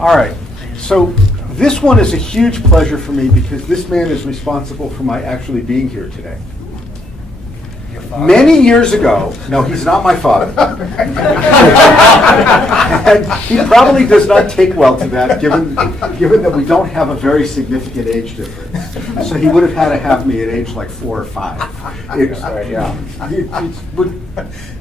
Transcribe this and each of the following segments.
All right, so this one is a huge pleasure for me because this man is responsible for my actually being here today. Many years ago, no, he's not my father. And he probably does not take well to that, given that we don't have a very significant age difference. So he would have had to have me at age like 4 or 5. It's, Yeah.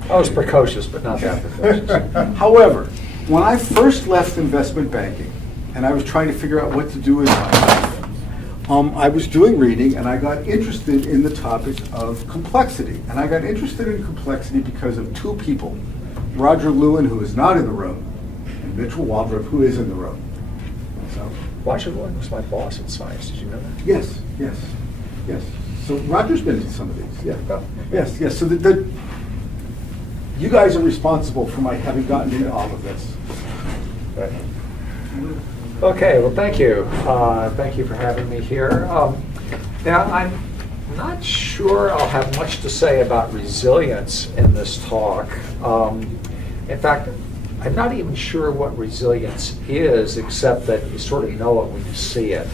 I was precocious, but not that precocious. However, when I first left investment banking and I was trying to figure out what to do with my life, I was doing reading and I got interested in the topic of complexity. And I got interested in complexity because of two people, Roger Lewin, who is not in the room, and Mitch Waldrop, who is in the room. So, Roger Lewin was my boss in science. Did you know that? yes, yes, yes. So Roger's been to some of these, yeah. Oh. Yes, yes. So you guys are responsible for my having gotten into all of this. Right. Okay, well, thank you. Thank you for having me here. Now, I'm not sure I'll have much to say about resilience in this talk. In fact, I'm not even sure what resilience is, except that you sort of know it when you see it.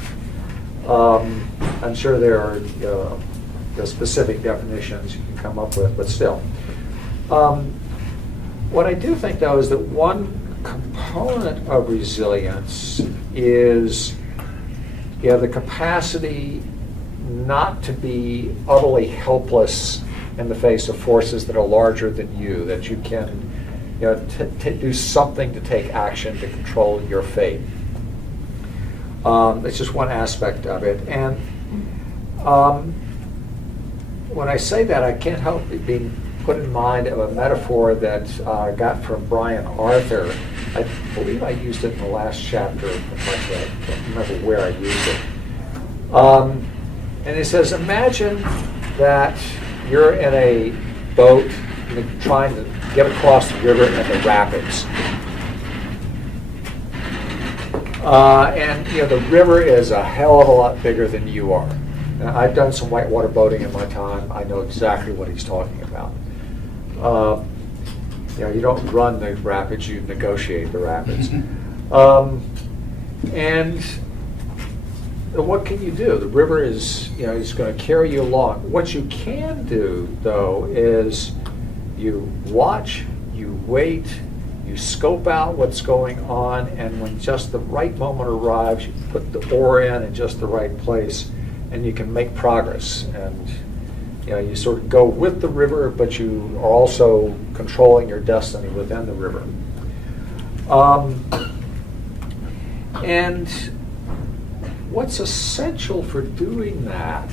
I'm sure there are the specific definitions you can come up with, but still. What I do think, though, is that one component of resilience is the capacity not to be utterly helpless in the face of forces that are larger than you, that you can do something to take action to control your fate. It's just one aspect of it. And when I say that, I can't help being put in mind of a metaphor that I got from Brian Arthur. I believe I used it in the last chapter of the book. I can't remember where I used it. And he says, imagine that you're in a boat trying to get across the river in the rapids. And the river is a hell of a lot bigger than you are. Now, I've done some whitewater boating in my time. I know exactly what he's talking about. You don't run the rapids, you negotiate the rapids. And what can you do? The river is going to carry you along. What you can do, though, is you watch, you wait, you scope out what's going on, and when just the right moment arrives, you put the oar in just the right place, and you can make progress. And you sort of go with the river, but you are also controlling your destiny within the river. And what's essential for doing that,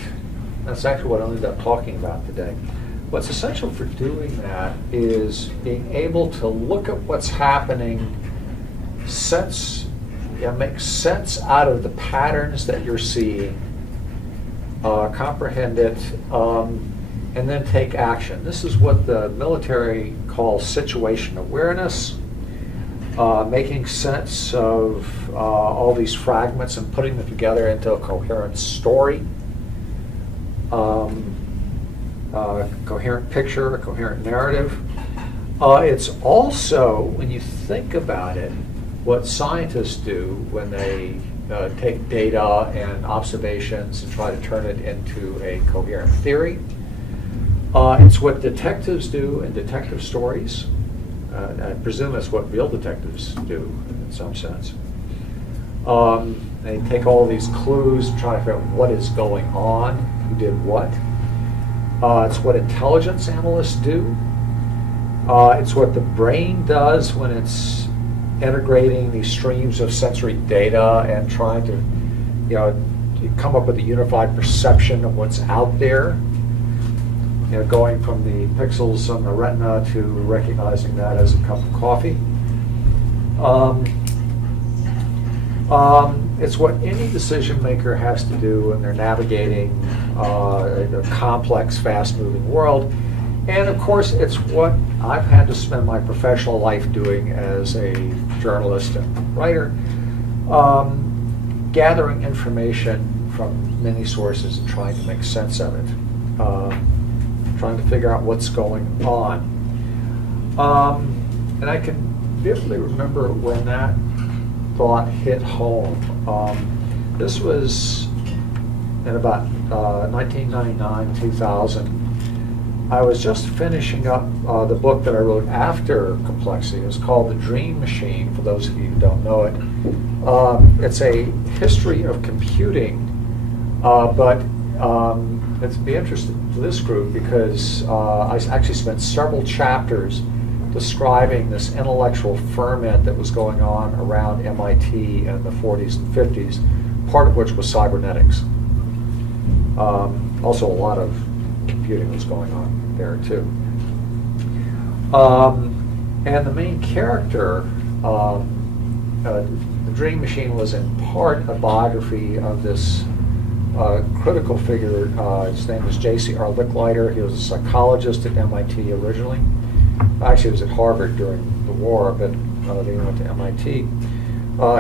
that's actually what I'll end up talking about today. What's essential for doing that is being able to look at what's happening, make sense out of the patterns that you're seeing, comprehend it, and then take action. This is what the military calls situation awareness, making sense of all these fragments and putting them together into a coherent story, a coherent picture, a coherent narrative. It's also, when you think about it, what scientists do when they take data and observations and try to turn it into a coherent theory. It's what detectives do in detective stories. I presume that's what real detectives do in some sense. They take all these clues and try to figure out what is going on, who did what. It's what intelligence analysts do. It's what the brain does when it's integrating these streams of sensory data and trying to, come up with a unified perception of what's out there. Going from the pixels on the retina to recognizing that as a cup of coffee. It's what any decision maker has to do when they're navigating a complex, fast-moving world. And of course, it's what I've had to spend my professional life doing as a journalist and writer, gathering information from many sources and trying to make sense of it, trying to figure out what's going on. And I can vividly remember when that thought hit home. This was in about 1999, 2000. I was just finishing up the book that I wrote after Complexity. It was called The Dream Machine, for those of you who don't know it. It's a history of computing, but it's be interesting to this group because I actually spent several chapters describing this intellectual ferment that was going on around MIT in the 40s and 50s, part of which was cybernetics. Also a lot of computing was going on there too. And the main character, The Dream Machine, was in part a biography of this critical figure. His name was J.C.R. Licklider. He was a psychologist at MIT originally. Actually, he was at Harvard during the war, but then he went to MIT.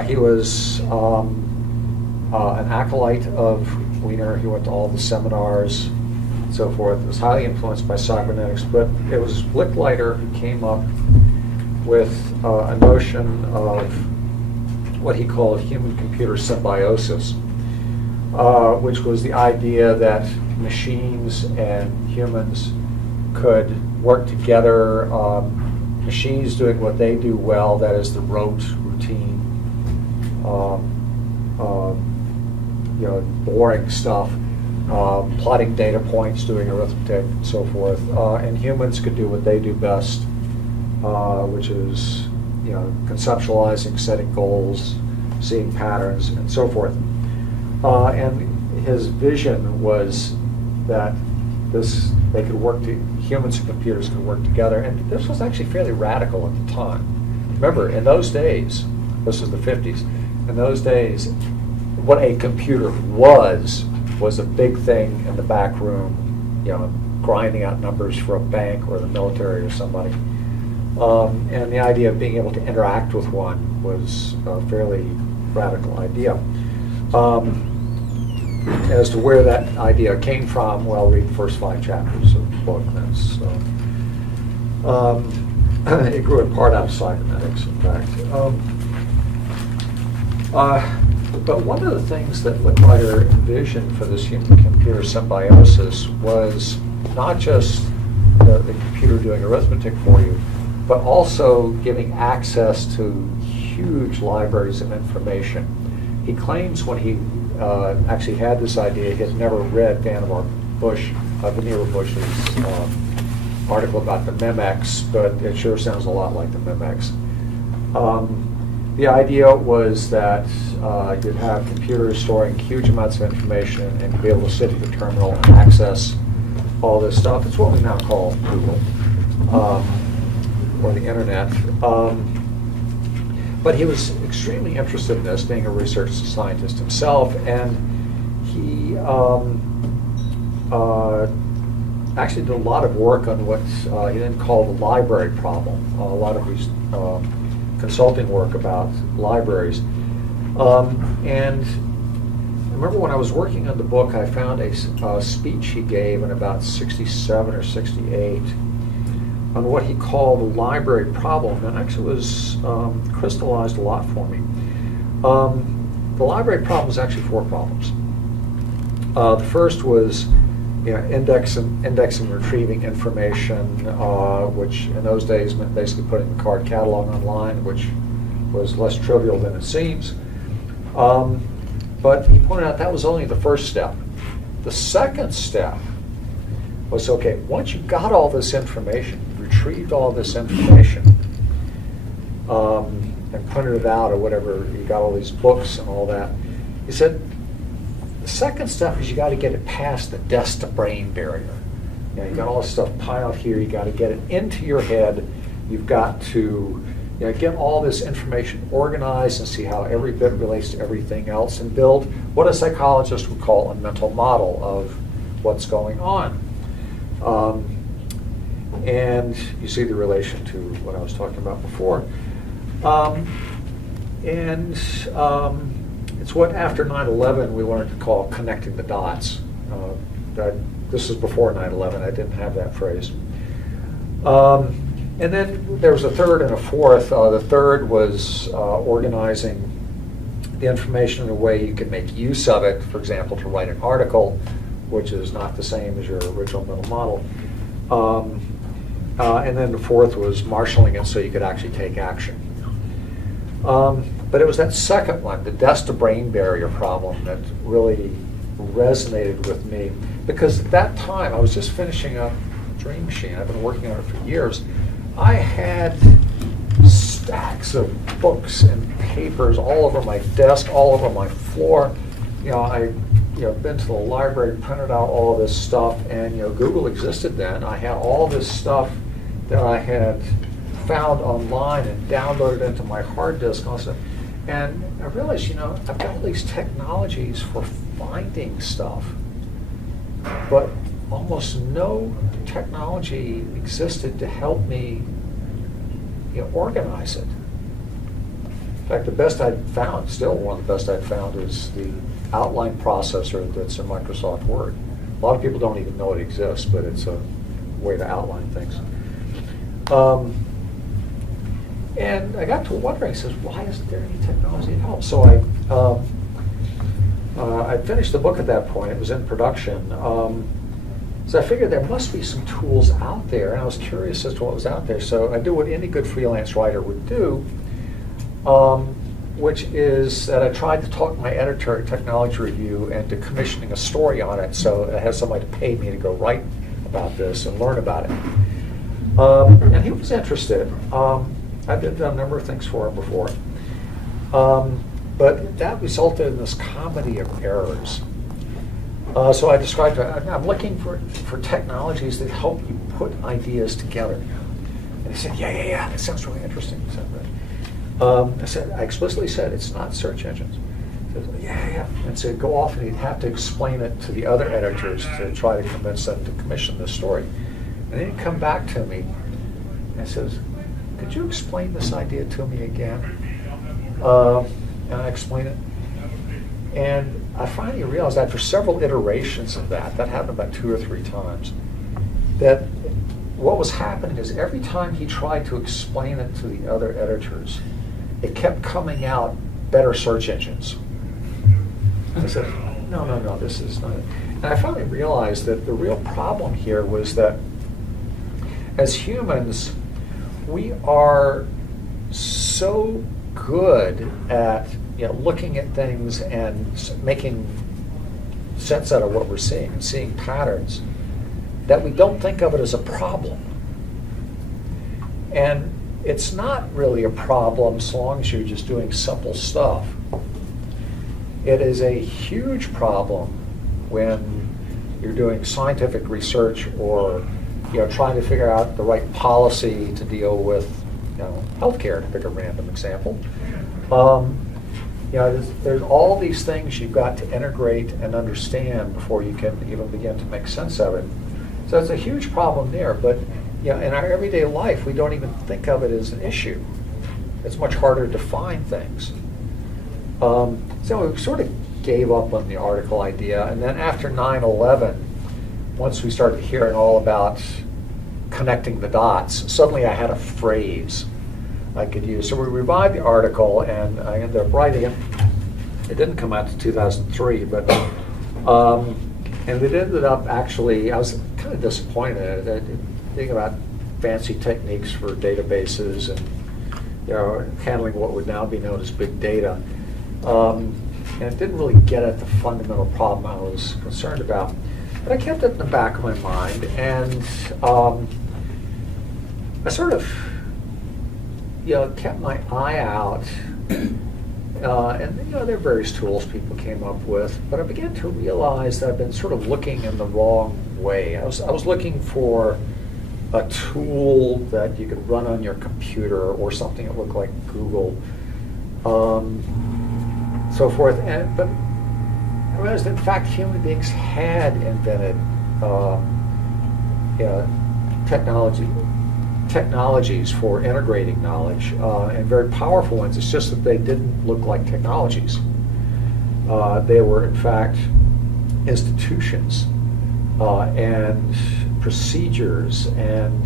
He was an acolyte of Wiener. He went to all the seminars, and so forth. He was highly influenced by cybernetics, but it was Licklider who came up with a notion of what he called human-computer symbiosis, which was the idea that machines and humans could work together, machines doing what they do well, that is the rote, routine, boring stuff, plotting data points, doing arithmetic, and so forth, and humans could do what they do best, which is conceptualizing, setting goals, seeing patterns, and so forth. And his vision was that they could work, humans and computers could work together, and this was actually fairly radical at the time. Remember, in those days, this was the 50s, in those days, what a computer was a big thing in the back room, grinding out numbers for a bank or the military or somebody. And the idea of being able to interact with one was a fairly radical idea. As to where that idea came from, well, read the first 5 chapters of the book. It grew in part out of cybernetics, in fact. But one of the things that Licklider envisioned for this human-computer symbiosis was not just the computer doing arithmetic for you, but also giving access to huge libraries of information. He claims when he actually had this idea, he had never read Vannevar Bush's article about the Memex, but it sure sounds a lot like the Memex. The idea was that you'd have computers storing huge amounts of information, and you'd be able to sit at the terminal and access all this stuff. It's what we now call Google or the internet. But he was extremely interested in this, being a research scientist himself, and he actually did a lot of work on what he then called the library problem, a lot of his consulting work about libraries. And I remember when I was working on the book, I found a speech he gave in about 67 or 68 on what he called the library problem, and actually was crystallized a lot for me. The library problem was actually 4 problems. The first was indexing and retrieving information, which in those days meant basically putting the card catalog online, which was less trivial than it seems. But he pointed out that was only the first step. The second step was, okay, once you got all this information, retrieved all this information, and printed it out or whatever, you got all these books and all that, he said, the second step is you got to get it past the desk-to-brain barrier. You got all this stuff piled here, you got to get it into your head, you've got to get all this information organized and see how every bit relates to everything else, and build what a psychologist would call a mental model of what's going on. And you see the relation to what I was talking about before. It's what after 9/11 we learned to call connecting the dots. This was before 9/11, I didn't have that phrase. And then there was a third and a fourth. The third was organizing the information in a way you can make use of it, for example, to write an article, which is not the same as your original mental model. And then the fourth was marshaling it so you could actually take action. But it was that second one, the desk-to-brain barrier problem, that really resonated with me, because at that time I was just finishing up Dream Machine. I've been working on it for years. I had stacks of books and papers all over my desk, all over my floor. I been to the library, printed out all of this stuff, and Google existed then. I had all this stuff that I had found online and downloaded into my hard disk also. And I realized, I've got all these technologies for finding stuff, but almost no technology existed to help me organize it. In fact, the best I'd found, still one of the best I'd found, is the outline processor that's in Microsoft Word. A lot of people don't even know it exists, but it's a way to outline things. And I got to wondering, why isn't there any technology that helps? So I finished the book at that point. It was in production. So I figured there must be some tools out there, and I was curious as to what was out there. So I do what any good freelance writer would do, which is that I tried to talk my editor at Technology Review into commissioning a story on it, so I had somebody to pay me to go write about this and learn about it. And he was interested. I did a number of things for him before. But that resulted in this comedy of errors. So I described it. I'm looking for technologies that help you put ideas together. And he said, yeah, that sounds really interesting. I explicitly said, it's not search engines. He said, yeah. And so he'd go off and he'd have to explain it to the other editors to try to convince them to commission this story. And then he'd come back to me and says, could you explain this idea to me again? And I explained it. And I finally realized after several iterations of that happened about 2 or 3 times, that what was happening is every time he tried to explain it to the other editors, it kept coming out better search engines. I said, no, this is not it. And I finally realized that the real problem here was that as humans, we are so good at looking at things and making sense out of what we're seeing and seeing patterns, that we don't think of it as a problem. And it's not really a problem so long as you're just doing simple stuff. It is a huge problem when you're doing scientific research or trying to figure out the right policy to deal with healthcare, to pick a random example. There's all these things you've got to integrate and understand before you can even begin to make sense of it. So it's a huge problem there, but in our everyday life, we don't even think of it as an issue. It's much harder to find things. So we sort of gave up on the article idea, and then after 9/11, once we started hearing all about connecting the dots, suddenly I had a phrase I could use. So we revived the article, and I ended up writing it. It didn't come out to 2003, but and it ended up actually, I was kind of disappointed at thinking about fancy techniques for databases and handling what would now be known as big data. And it didn't really get at the fundamental problem I was concerned about. But I kept it in the back of my mind, and I sort of kept my eye out, and there are various tools people came up with, but I began to realize that I've been sort of looking in the wrong way. I was looking for a tool that you could run on your computer or something that looked like Google, so forth. But I realized that in fact human beings had invented technologies for integrating knowledge, and very powerful ones. It's just that they didn't look like technologies. They were in fact institutions and procedures and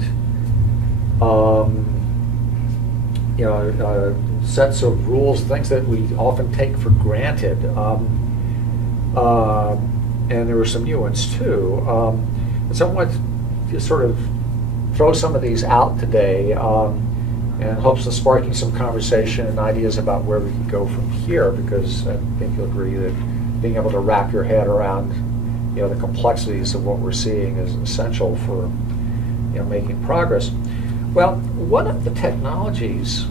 sets of rules, things that we often take for granted. And there were some new ones too. And so I want to sort of throw some of these out today in hopes of sparking some conversation and ideas about where we can go from here, because I think you'll agree that being able to wrap your head around the complexities of what we're seeing is essential for making progress. Well, one of the technologies,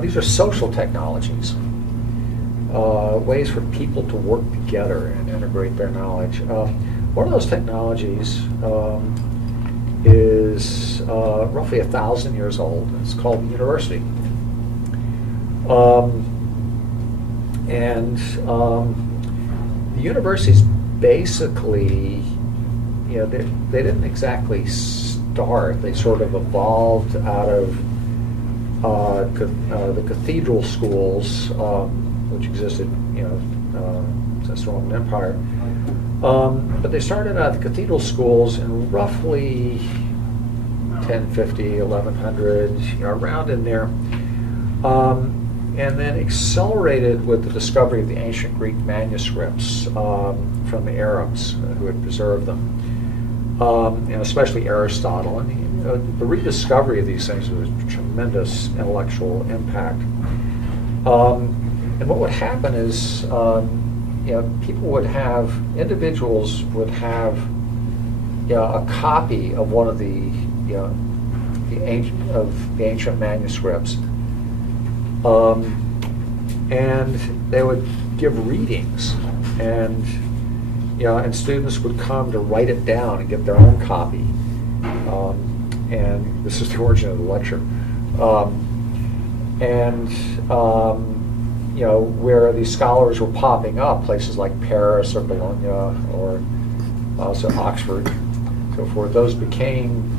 these are social technologies, ways for people to work together and integrate their knowledge. One of those technologies is roughly 1,000 years old. It's called the university. The universities basically, they didn't exactly start. They sort of evolved out of the cathedral schools, which existed, since the Roman Empire. But they started out at the cathedral schools in roughly 1050, 1100, around in there, and then accelerated with the discovery of the ancient Greek manuscripts from the Arabs who had preserved them, and especially Aristotle. And the rediscovery of these things was a tremendous intellectual impact. And what would happen is, individuals would have a copy of one of the ancient manuscripts, and they would give readings, and students would come to write it down and get their own copy. And this is the origin of the lecture. Where these scholars were popping up, places like Paris or Bologna or also Oxford, so forth, those became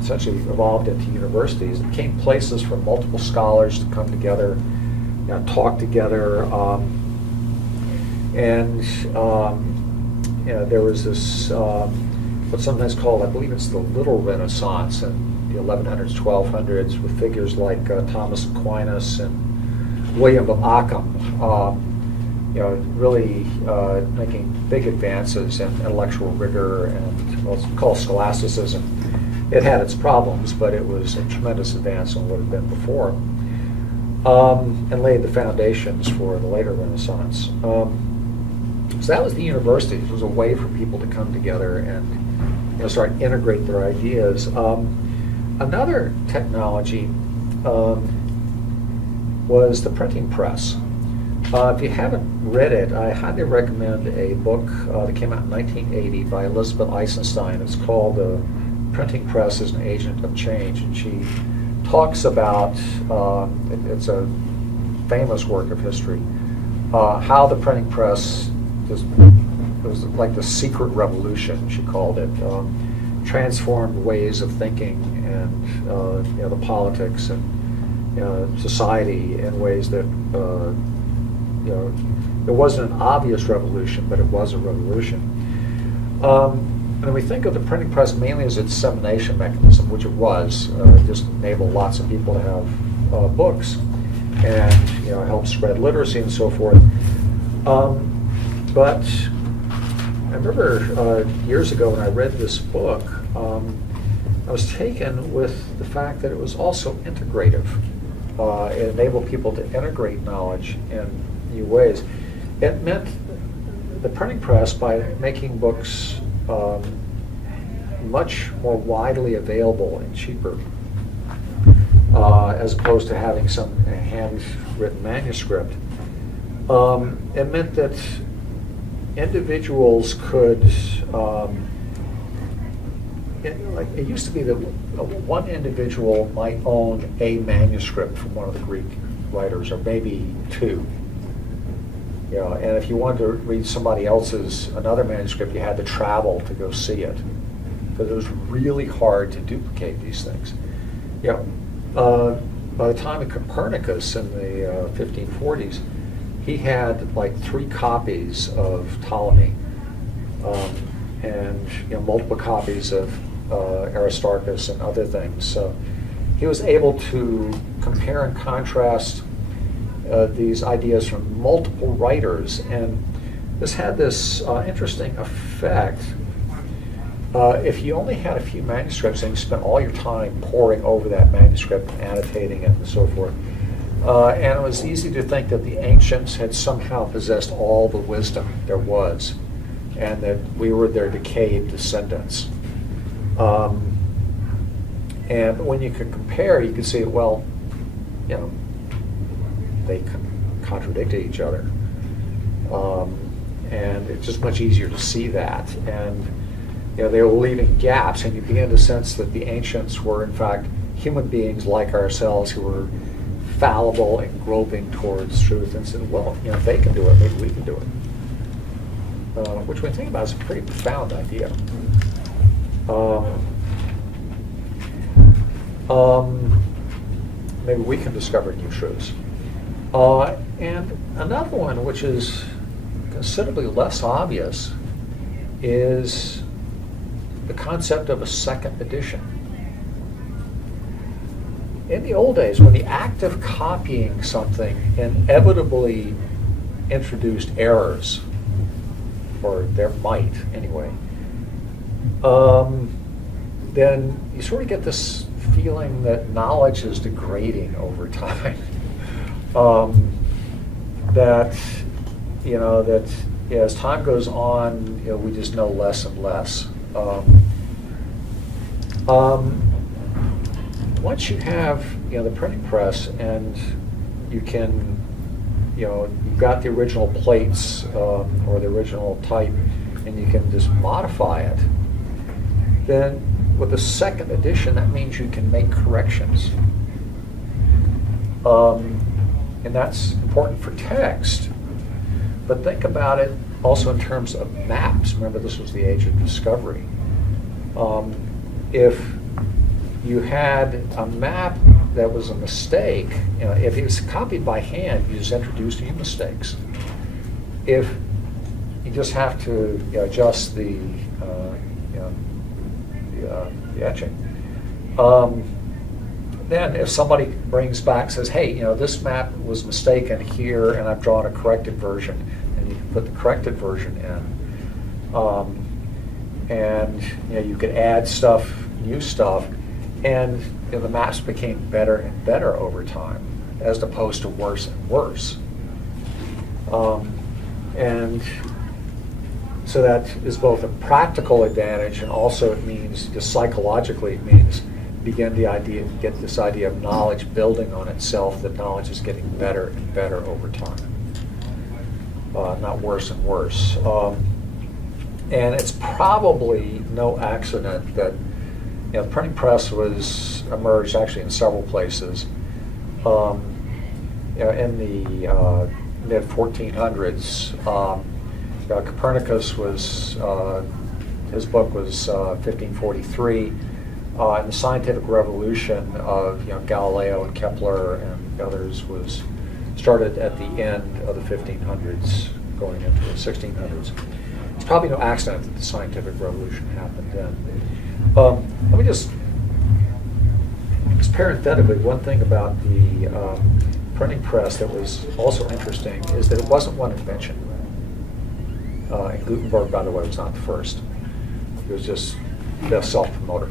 essentially evolved into universities. It became places for multiple scholars to come together, talk together, there was this what's sometimes called, I believe it's the Little Renaissance in the 1100s, 1200s, with figures like Thomas Aquinas and William of Ockham, really making big advances in intellectual rigor and what's called scholasticism. It had its problems, but it was a tremendous advance on what had been before, and laid the foundations for the later Renaissance. So that was the universities. It was a way for people to come together and start integrate their ideas. Another technology was the printing press. If you haven't read it, I highly recommend a book that came out in 1980 by Elizabeth Eisenstein. It's called The Printing Press as an Agent of Change, and she talks about, it's a famous work of history, how the printing press it was like the secret revolution, she called it, transformed ways of thinking and the politics and society in ways that it wasn't an obvious revolution, but it was a revolution. And we think of the printing press mainly as a dissemination mechanism, which it was. It just enabled lots of people to have books and help spread literacy and so forth. But I remember years ago when I read this book, I was taken with the fact that it was also integrative. It enabled people to integrate knowledge in new ways. It meant the printing press, by making books much more widely available and cheaper, as opposed to having some handwritten manuscript. It meant that individuals could, it used to be that one individual might own a manuscript from one of the Greek writers, or maybe two. And if you wanted to read somebody else's another manuscript, you had to travel to go see it, because it was really hard to duplicate these things. By the time of Copernicus in the 1540s, he had like 3 copies of Ptolemy, and multiple copies of Aristarchus and other things. So he was able to compare and contrast these ideas from multiple writers, and this had this interesting effect. If you only had a few manuscripts and you spent all your time poring over that manuscript, annotating it and so forth, and it was easy to think that the ancients had somehow possessed all the wisdom there was, and that we were their decayed descendants. And when you could compare, you could see, well, they contradicted each other. And it's just much easier to see that. And they were leaving gaps, and you began to sense that the ancients were, in fact, human beings like ourselves who were fallible and groping towards truth, and said, well, if they can do it, maybe we can do it. Which, when you think about it, is a pretty profound idea. Maybe we can discover new truths. And another one, which is considerably less obvious, is the concept of a second edition. In the old days, when the act of copying something inevitably introduced errors, or there might anyway, then you sort of get this feeling that knowledge is degrading over time. That as time goes on, we just know less and less. Once you have the printing press, and you can you've got the original plates or the original type, and you can just modify it, then with the second edition, that means you can make corrections. And that's important for text. But think about it also in terms of maps. Remember, this was the age of discovery. If you had a map that was a mistake, if it was copied by hand, you just introduced new mistakes. If you just have to adjust the etching. Then if somebody brings back, says, hey, this map was mistaken here, and I've drawn a corrected version, and you can put the corrected version in. And you could add stuff, new stuff, and the maps became better and better over time, as opposed to worse and worse. And so that is both a practical advantage, and also it means, just psychologically, it means get this idea of knowledge building on itself, that knowledge is getting better and better over time, not worse and worse. And it's probably no accident that the printing press emerged actually in several places. In the mid-1400s, Copernicus his book was 1543, and the scientific revolution of Galileo and Kepler and others was started at the end of the 1500s, going into the 1600s. It's probably no accident that the scientific revolution happened then. Let me just parenthetically, one thing about the printing press that was also interesting is that it wasn't one invention. And Gutenberg, by the way, was not the first. He was just the self-promoter.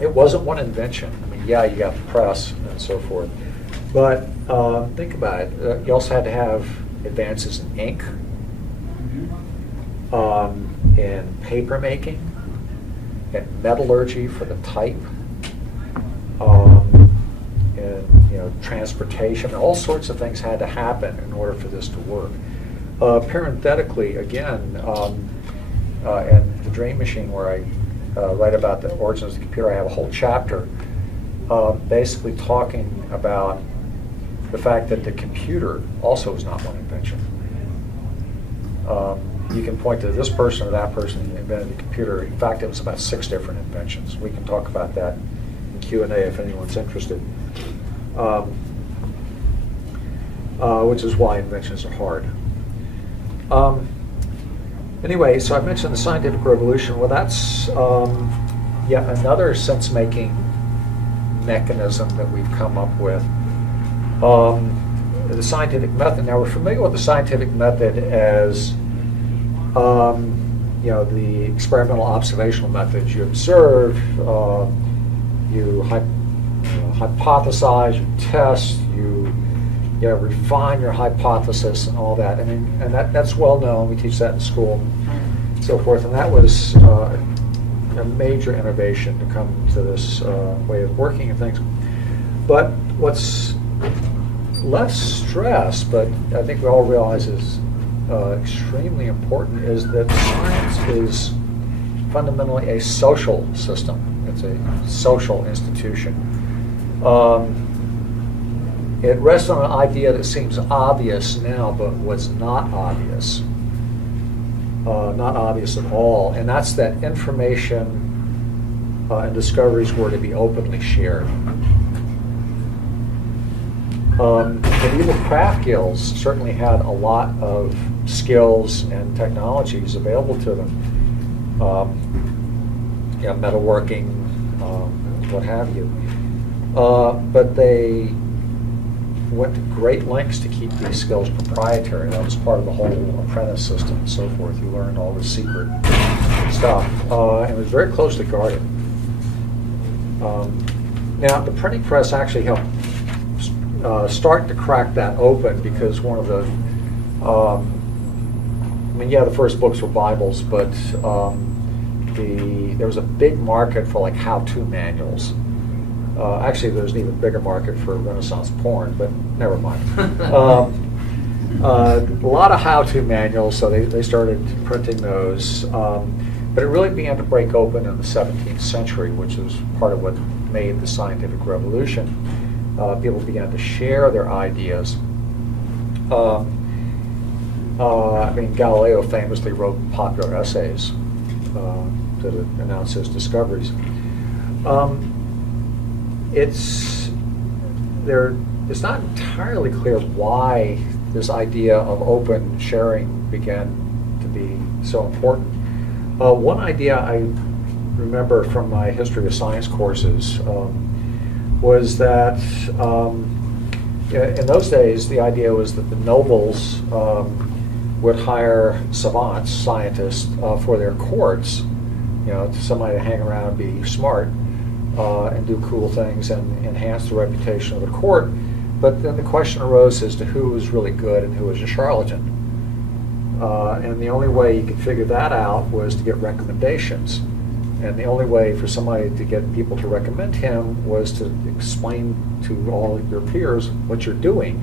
It wasn't one invention. I mean, yeah, you got the press and so forth. But think about it. You also had to have advances in ink, in paper making, in metallurgy for the type, in transportation. All sorts of things had to happen in order for this to work. Parenthetically, again, in The Dream Machine, where I write about the origins of the computer, I have a whole chapter basically talking about the fact that the computer also is not one invention. You can point to this person or that person who invented the computer. In fact, it was about 6 different inventions. We can talk about that in Q&A if anyone's interested. Which is why inventions are hard. Anyway, so I mentioned the scientific revolution. Well, that's yet another sense-making mechanism that we've come up with. The scientific method. Now we're familiar with the scientific method as the experimental observational methods. You observe, you hypothesize, you test, you refine your hypothesis and all that. And that's well known. We teach that in school, and so forth. And that was a major innovation to come to this way of working and things. But what's less stressed, but I think we all realize is extremely important, is that science is fundamentally a social system. It's a social institution. It rests on an idea that seems obvious now, but was not obvious at all, and that's that information and discoveries were to be openly shared. Medieval craft guilds certainly had a lot of skills and technologies available to them, metalworking, what have you. But they went to great lengths to keep these skills proprietary. That was part of the whole apprentice system and so forth. You learned all the secret stuff, and it was very closely guarded. Now, the printing press actually helped start to crack that open, because one of the, the first books were Bibles, but there was a big market for like how-to manuals. Actually, there's an even bigger market for Renaissance porn, but never mind. A lot of how-to manuals, so they started printing those. But it really began to break open in the 17th century, which was part of what made the scientific revolution. People began to share their ideas. Galileo famously wrote popular essays to announce his discoveries. It's not entirely clear why this idea of open sharing began to be so important. One idea I remember from my history of science courses was that in those days the idea was that the nobles would hire savants, scientists, for their courts, somebody to hang around and be smart and do cool things and enhance the reputation of the court. But then the question arose as to who was really good and who was a charlatan. And the only way you could figure that out was to get recommendations. And the only way for somebody to get people to recommend him was to explain to all your peers what you're doing.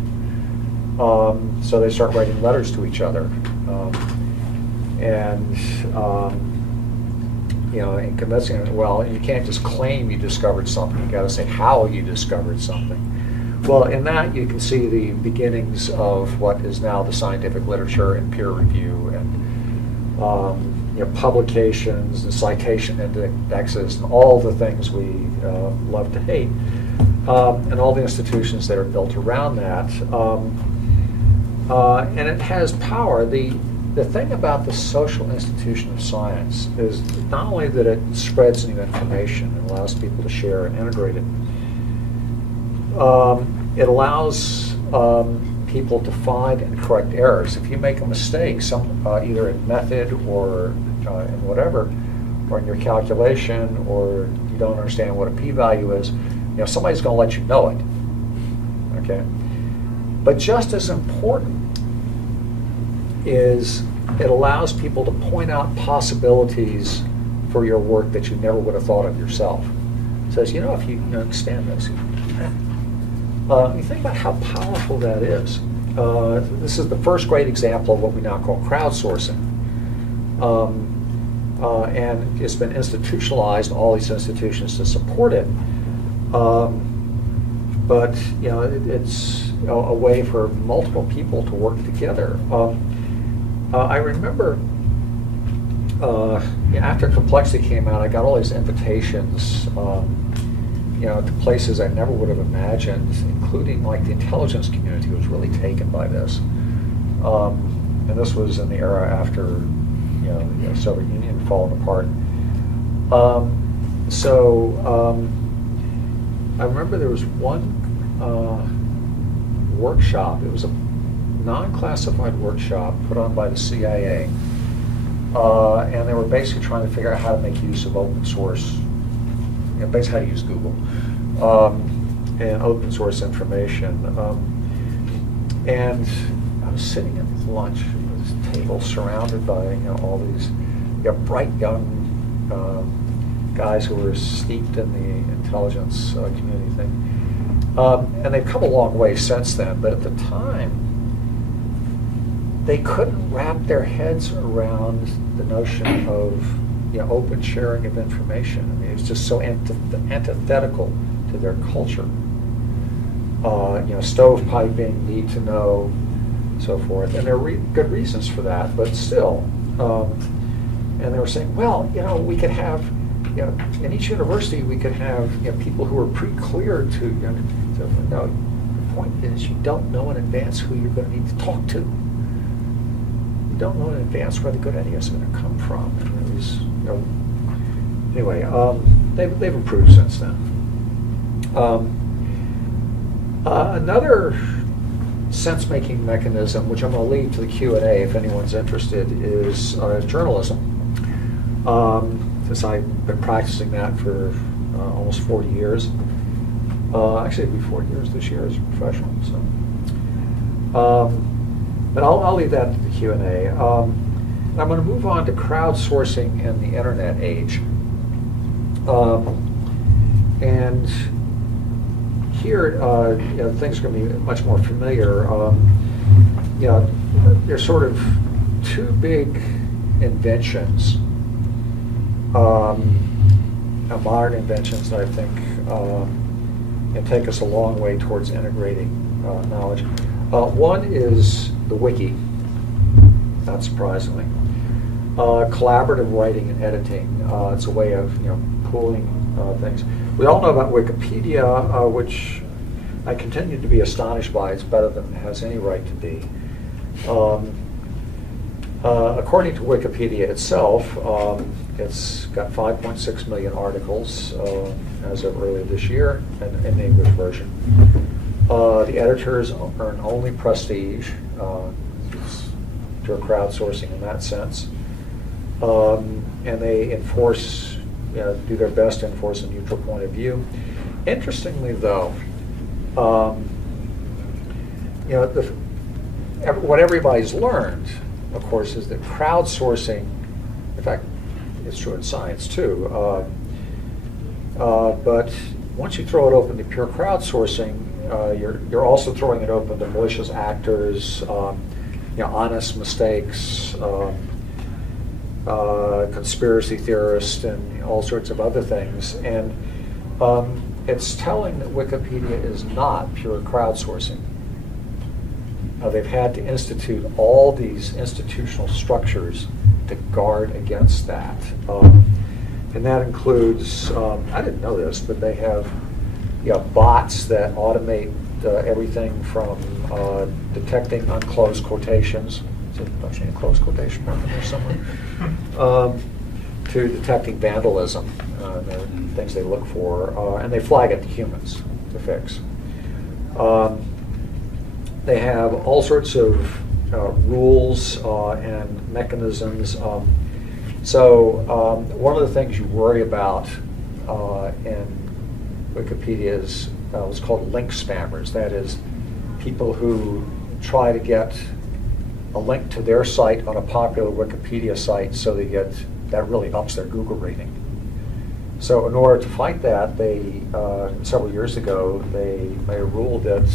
So they start writing letters to each other. And convincing them, well, you can't just claim you discovered something. You got to say how you discovered something. Well, in that you can see the beginnings of what is now the scientific literature and peer review and publications and citation indexes and all the things we love to hate, and all the institutions that are built around that. And it has power. The thing about the social institution of science is not only that it spreads new information and allows people to share and integrate it, it allows people to find and correct errors. If you make a mistake, either in method or in whatever, or in your calculation, or you don't understand what a p-value is, somebody's going to let you know it. Okay, but just as important is it allows people to point out possibilities for your work that you never would have thought of yourself. It says, if you understand this, you think about how powerful that is. This is the first great example of what we now call crowdsourcing. And it's been institutionalized in all these institutions to support it. But it's a way for multiple people to work together. I remember after Complexity came out, I got all these invitations to places I never would have imagined, including like the intelligence community was really taken by this. And this was in the era after the Soviet Union falling apart. I remember there was one workshop. It was a non-classified workshop put on by the CIA, and they were basically trying to figure out how to make use of open source, basically how to use Google and open source information. And I was sitting at lunch at this table surrounded by all these bright young guys who were steeped in the intelligence community thing. And they've come a long way since then, but at the time, they couldn't wrap their heads around the notion of open sharing of information. I mean, it's just so antithetical to their culture. Stovepiping, need to know, so forth, and there are good reasons for that, but still. And they were saying, well, we could have, in each university we could have people who are pre-cleared to, no, the point is you don't know in advance who you're going to need to talk to. You don't know in advance where the good ideas are going to come from. And it was, anyway, they've improved since then. Another sense-making mechanism, which I'm going to leave to the Q&A if anyone's interested, is journalism. Since I've been practicing that for almost 40 years. Actually, it'll be 40 years this year as a professional. So, but I'll leave that to the Q&A. I'm going to move on to crowdsourcing and the internet age. And here, things are going to be much more familiar. There's sort of two big inventions, modern inventions that I think take us a long way towards integrating knowledge. One is the wiki, not surprisingly. Collaborative writing and editing. It's a way of pooling things. We all know about Wikipedia, which I continue to be astonished by. It's better than it has any right to be. According to Wikipedia itself, it's got 5.6 million articles as of earlier this year, in the English version. The editors earn only prestige through crowdsourcing in that sense, and they enforce, do their best to enforce a neutral point of view. Interestingly, though, what everybody's learned, of course, is that crowdsourcing, in fact, it's true in science too, but once you throw it open to pure crowdsourcing, you're also throwing it open to malicious actors, honest mistakes, conspiracy theorists, and all sorts of other things. And it's telling that Wikipedia is not pure crowdsourcing. They've had to institute all these institutional structures to guard against that. And that includes, I didn't know this, but they have bots that automate everything from detecting unclosed quotations, don't you need a closed quotation mark in there somewhere, to detecting vandalism, things they look for, and they flag it to humans to fix. They have all sorts of rules and mechanisms. So one of the things you worry about in Wikipedia is what's called link spammers. That is, people who try to get a link to their site on a popular Wikipedia site so they get, that really ups their Google rating. So in order to fight that, they, several years ago, they made a rule that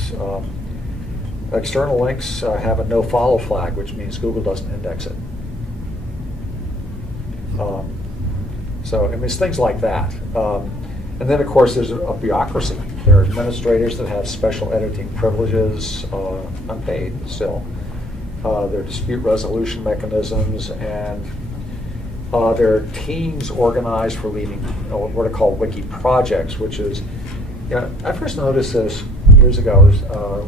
external links have a no-follow flag, which means Google doesn't index it. So I mean, it's things like that. And then, of course, there's a bureaucracy. There are administrators that have special editing privileges, unpaid still. There are dispute resolution mechanisms, and there are teams organized for leading what are called wiki projects, which is, I first noticed this years ago.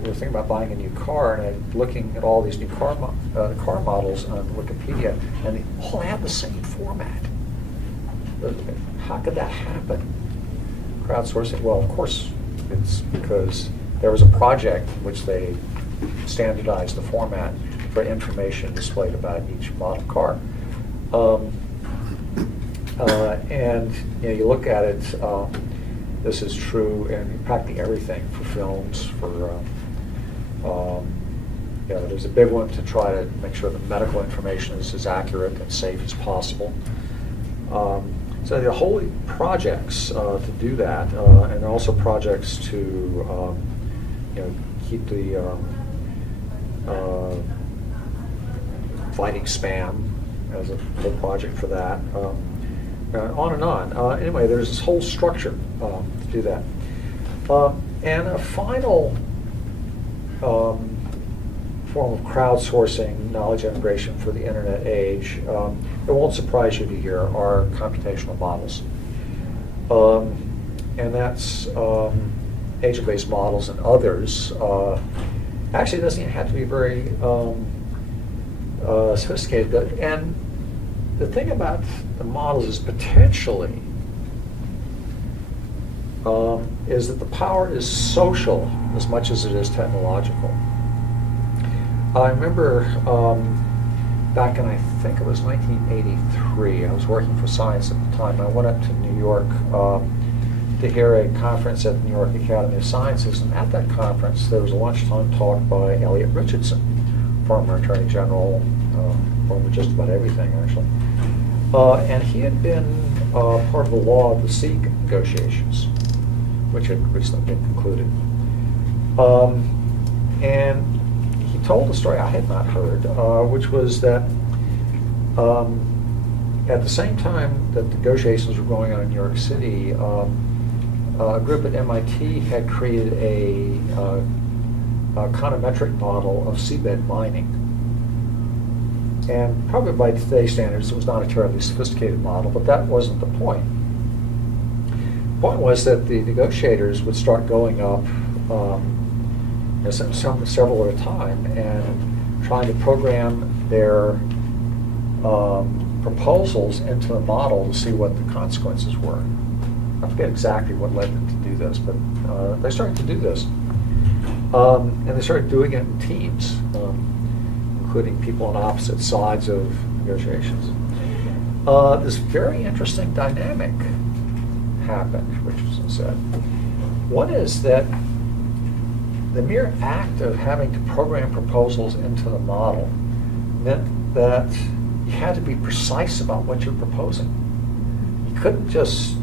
We were thinking about buying a new car, and I'm looking at all these new car models on Wikipedia, and they all have the same format. How could that happen? Crowdsourcing, well, of course, It's because there was a project in which they standardized the format for information displayed about each model car. And you look at it, this is true in practically everything, for films, for there's a big one to try to make sure the medical information is as accurate and safe as possible. So there are whole projects to do that, and also projects to keep the fighting spam as a whole project for that. On and on. Anyway, there's this whole structure to do that. And a final form of crowdsourcing knowledge integration for the internet age, it won't surprise you to hear, are computational models. And that's agent-based models and others. Actually, it doesn't even have to be very sophisticated. And the thing about the models is potentially is that the power is social as much as it is technological. I remember back in, I think it was 1983, I was working for Science at the time. I went up to New York to hear a conference at the New York Academy of Sciences, and at that conference there was a lunchtime talk by Elliot Richardson, former Attorney General, former just about everything actually. And he had been part of the law of the sea negotiations, which had recently been concluded. And he told a story I had not heard, which was that at the same time that negotiations were going on in New York City, a group at MIT had created a econometric model of seabed mining. And probably by today's standards, it was not a terribly sophisticated model, but that wasn't the point. The point was that the negotiators would start going up several at a time and trying to program their proposals into the model to see what the consequences were. I forget exactly what led them to do this, but they started to do this. And they started doing it in teams, including people on opposite sides of negotiations. This very interesting dynamic happened, Richardson said. One is that the mere act of having to program proposals into the model meant that you had to be precise about what you're proposing. You couldn't just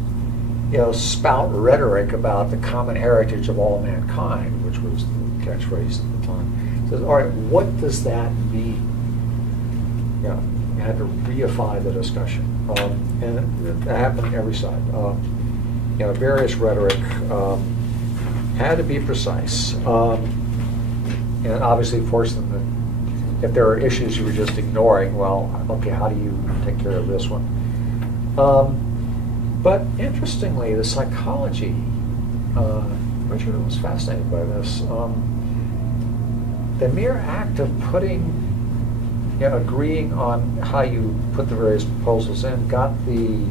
spout rhetoric about the common heritage of all mankind, which was the catchphrase at the time. So, all right, what does that mean? You had to reify the discussion, and that happened on every side. Various rhetoric had to be precise, and obviously forced them to, if there are issues you were just ignoring, well, okay, how do you take care of this one? But interestingly, the psychology, Richard was fascinated by this. The mere act of agreeing on how you put the various proposals in got these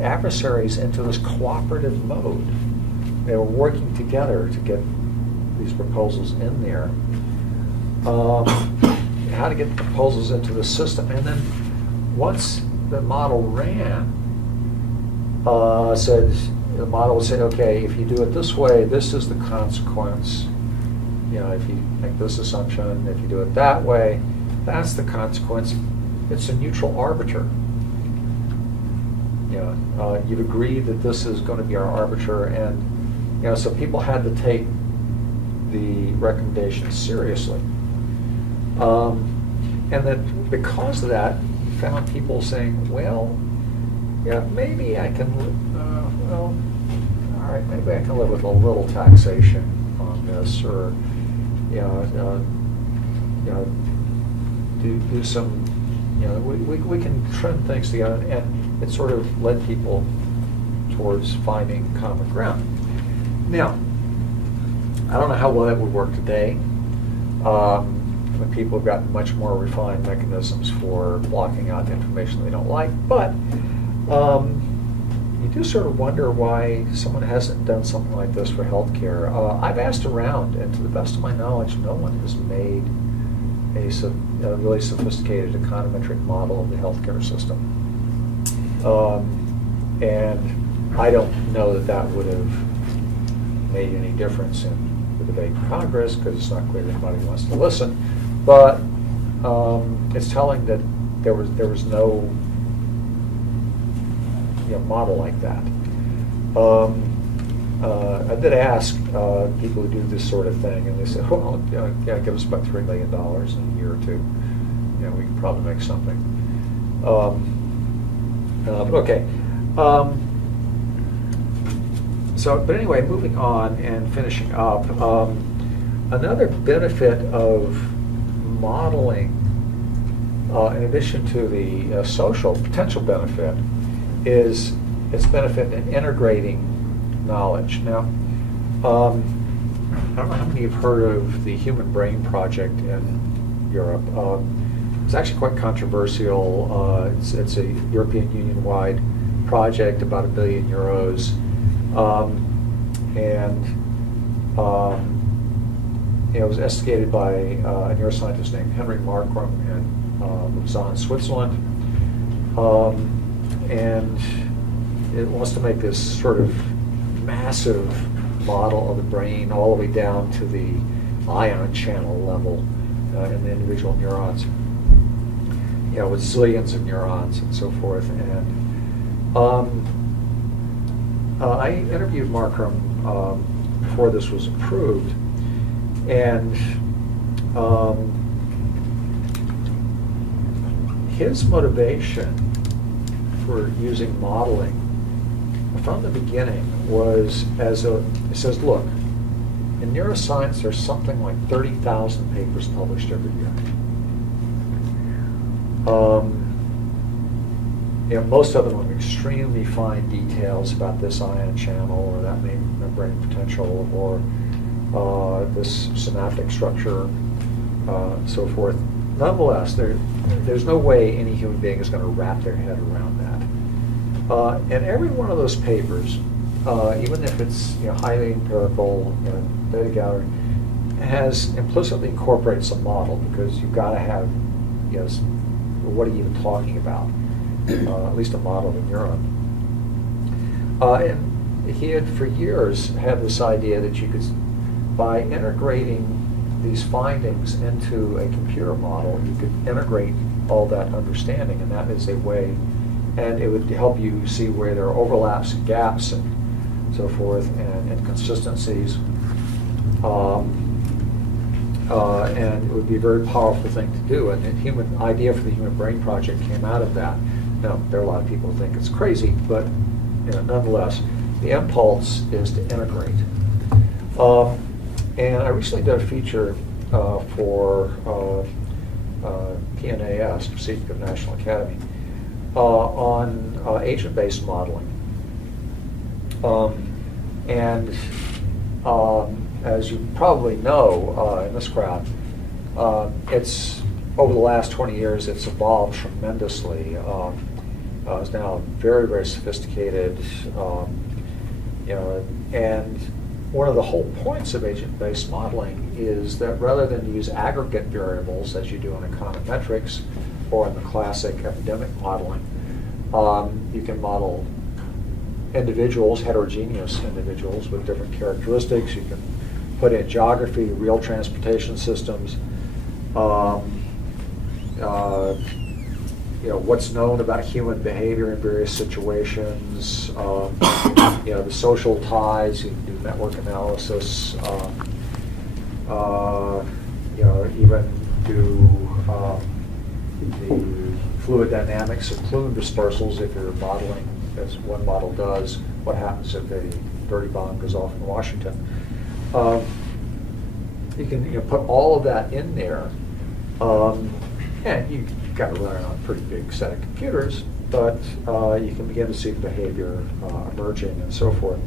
adversaries into this cooperative mode. They were working together to get these proposals in there. How to get the proposals into the system, and then once the model ran, the model would say, okay, if you do it this way, this is the consequence. If you make this assumption, if you do it that way, that's the consequence. It's a neutral arbiter. You've agreed that this is going to be our arbiter, and so people had to take the recommendations seriously. And that because of that, you found people saying, well, maybe I can, all right, maybe I can live with a little taxation on this, or do some, we can trim things together, and it sort of led people towards finding common ground. Now, I don't know how well that would work today. When people have gotten much more refined mechanisms for blocking out information they don't like, but you do sort of wonder why someone hasn't done something like this for healthcare. I've asked around, and to the best of my knowledge, no one has made a really sophisticated econometric model of the healthcare system. And I don't know that would have made any difference in the debate in Congress, because it's not clear that anybody wants to listen. But it's telling that there was no model like that. I did ask people who do this sort of thing, and they said, well, give us about $3 million in a year or two. We could probably make something. But okay. But anyway, moving on and finishing up. Another benefit of modeling, in addition to the social potential benefit, is its benefit in integrating knowledge. Now, I don't know how many have heard of the Human Brain Project in Europe. It's actually quite controversial. It's a European Union-wide project, about €1 billion. It was instigated by a neuroscientist named Henry Markram in Lausanne, Switzerland. And it wants to make this sort of massive model of the brain all the way down to the ion channel level in the individual neurons, with zillions of neurons and so forth. And I interviewed Markram before this was approved, and his motivation for using modeling from the beginning was he says, look, in neuroscience there's something like 30,000 papers published every year. Most of them have extremely fine details about this ion channel or that membrane potential or this synaptic structure, so forth. Nonetheless, there's no way any human being is going to wrap their head around that. And every one of those papers, even if it's highly empirical, data gathering, has implicitly incorporated some model, because you've got to have, what are you even talking about? At least a model of a neuron. And he had for years had this idea that you could, by integrating these findings into a computer model, you could integrate all that understanding, and that is a way, and it would help you see where there are overlaps and gaps and so forth, and inconsistencies. And it would be a very powerful thing to do. And the idea for the Human Brain Project came out of that. Now, there are a lot of people who think it's crazy, but nonetheless, the impulse is to integrate. And I recently did a feature for PNAS, Pacific of National Academy, on agent-based modeling. As you probably know in this crowd, it's over the last 20 years it's evolved tremendously. It's now very, very sophisticated, and one of the whole points of agent-based modeling is that rather than use aggregate variables as you do in econometrics or in the classic epidemic modeling, you can model individuals, heterogeneous individuals with different characteristics. You can put in geography, real transportation systems, what's known about human behavior in various situations, the social ties. You can do network analysis, even do the fluid dynamics of plume dispersals if you're modeling, as one model does, what happens if a dirty bomb goes off in Washington. You can put all of that in there, and you've got to run it on a pretty big set of computers, but you can begin to see the behavior emerging and so forth.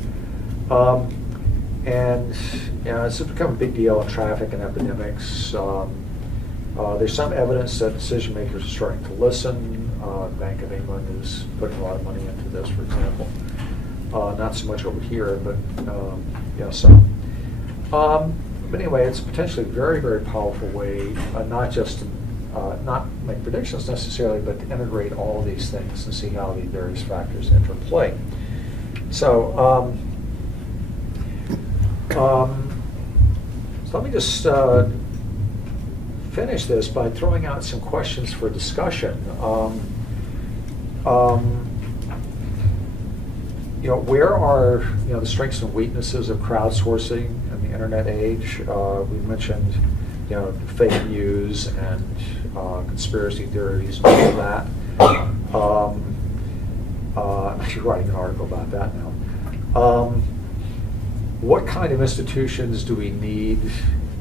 It's become a big deal in traffic and epidemics. There's some evidence that decision makers are starting to listen. Bank of England is putting a lot of money into this, for example. not so much over here, but yeah. So, but anyway, it's potentially a very, very powerful way, not just to, not make predictions necessarily, but to integrate all of these things and see how the various factors interplay. So, so let me just finish this by throwing out some questions for discussion. You know, where are the strengths and weaknesses of crowdsourcing in the internet age? We mentioned fake news and conspiracy theories and all of that. I'm actually writing an article about that now. What kind of institutions do we need in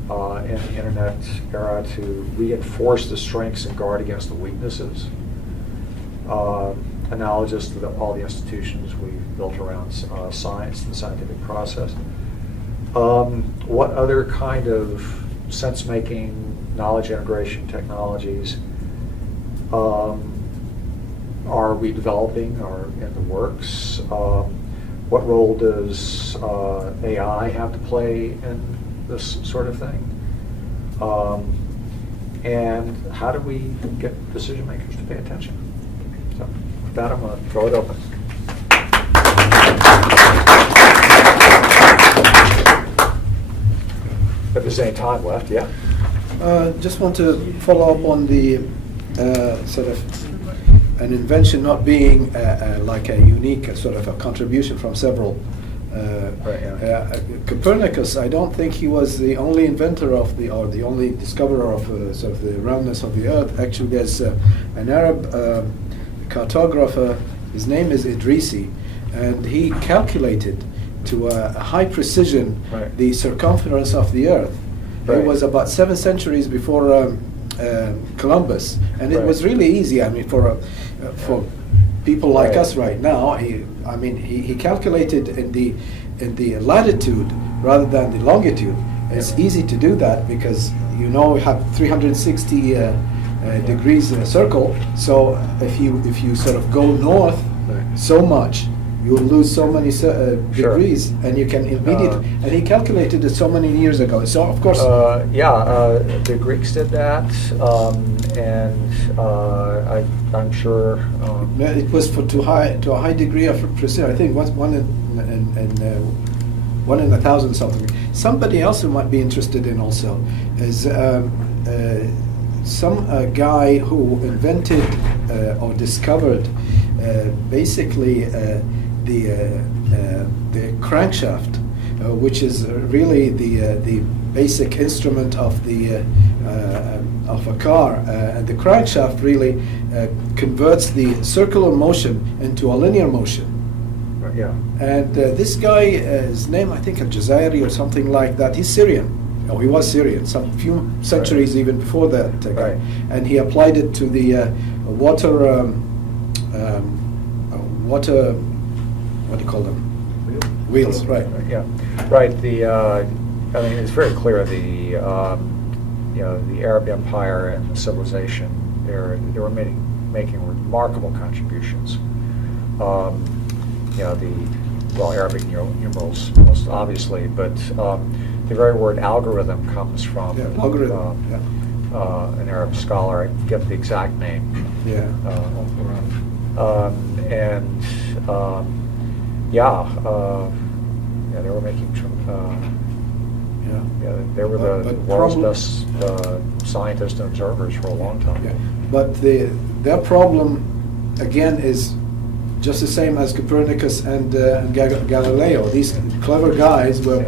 the internet era to reinforce the strengths and guard against the weaknesses? Analogous to all the institutions we've built around science and the scientific process. What other kind of sense-making, knowledge integration technologies are we developing or in the works? What role does AI have to play in this sort of thing? And how do we get decision makers to pay attention? So with that, I'm going to throw it open. If there's any time left, yeah? Just want to follow up on the sort of an invention not being like a unique sort of a contribution from several. Right, yeah. Copernicus, I don't think he was the only inventor of or the only discoverer of sort of the roundness of the Earth. Actually, there's an Arab cartographer. His name is Idrisi, and he calculated to a high precision the circumference of the Earth. Right. It was about 7 centuries before Columbus, and it was really easy. I mean, for people like us right now, he calculated in the latitude rather than the longitude. It's easy to do that because you have 360 degrees in a circle. So if you sort of go north so much, you'll lose so many degrees, and you can immediately. And he calculated it so many years ago. So of course, the Greeks did that, and I'm sure it was to a high degree of precision. I think one in 1,000 something. Somebody else who might be interested in also is some guy who invented or discovered basically the crankshaft, which is really the basic instrument of a car, and the crankshaft really converts the circular motion into a linear motion. Yeah. And this guy, his name I think Al-Jazairi or something like that. He's Syrian. Oh, he was Syrian. Some few centuries even before that. And he applied it to the water. What do you call them? Wheels, right? Yeah, right. I mean, it's very clear the Arab Empire and the civilization they were making remarkable contributions. Arabic numerals most obviously, but the very word algorithm comes from algorithm. An Arab scholar. I forget the exact name. Yeah. They were making. They were the world's best scientists and observers for a long time. Yeah. But their problem, again, is just the same as Copernicus and Galileo. These clever guys were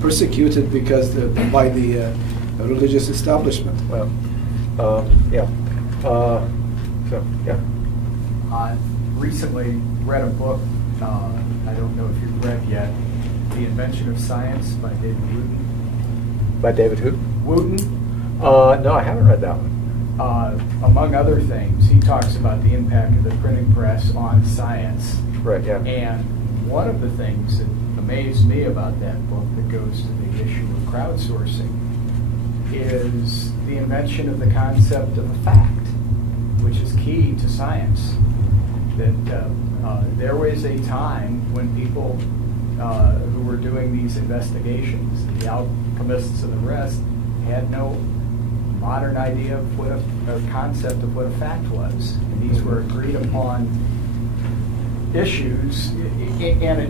persecuted because by the religious establishment. Well, I recently read a book, I don't know if you've read yet, The Invention of Science by David Wooten. By David who? Wooten. No, I haven't read that one. Among other things, he talks about the impact of the printing press on science. Right, yeah. And one of the things that amazed me about that book that goes to the issue of crowdsourcing is the invention of the concept of a fact, which is key to science. That There was a time when people who were doing these investigations, the alchemists and the rest, had no modern idea of what a concept of what a fact was. And these were agreed upon issues, and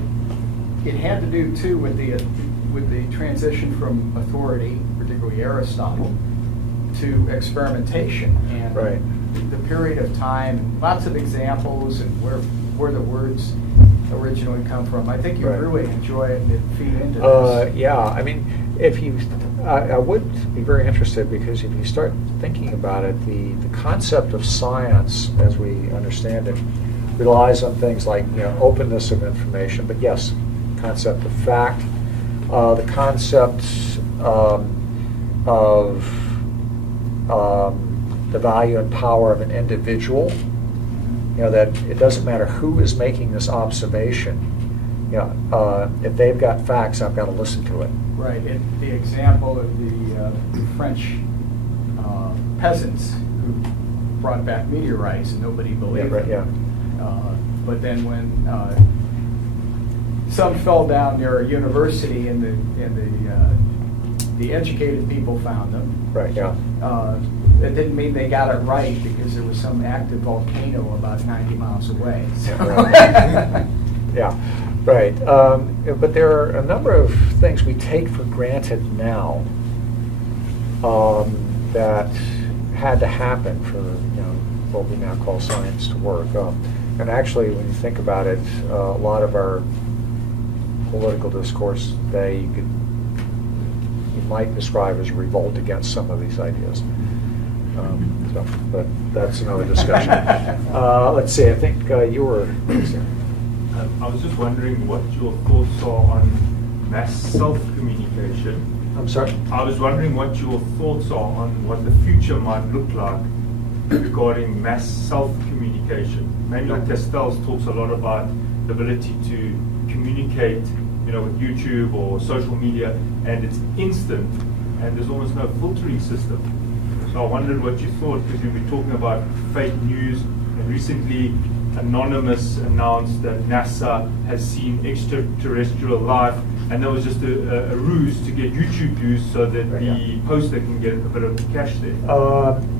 it had to do too with the transition from authority, particularly Aristotle, to experimentation, and Right. the period of time, lots of examples, and where the words originally come from. I think you Right. really enjoy it and feed into this. Yeah, I mean, I would be very interested, because if you start thinking about it, the concept of science, as we understand it, relies on things like, openness of information, but yes, concept of fact, the concept of the value and power of an individual. That it doesn't matter who is making this observation. If they've got facts, I've got to listen to it. Right. The example of the French peasants who brought back meteorites and nobody believed right, them. But then when some fell down near a university and the educated people found them, Right. Yeah. that didn't mean they got it right, because there was some active volcano about 90 miles away. So. Right. Yeah. Right. But there are a number of things we take for granted now that had to happen for what we now call science to work. And actually, when you think about it, a lot of our political discourse today you might describe as a revolt against some of these ideas. But that's another discussion. Let's see. I think you were. I was just wondering what your thoughts are on mass self-communication. I'm sorry? I was wondering what your thoughts are on what the future might look like regarding mass self-communication. Manuel Castells talks a lot about the ability to communicate, with YouTube or social media, and it's instant, and there's almost no filtering system. So I wondered what you thought, because you've been talking about fake news, and recently Anonymous announced that NASA has seen extraterrestrial life, and that was just a ruse to get YouTube views so that the poster can get a bit of cash there.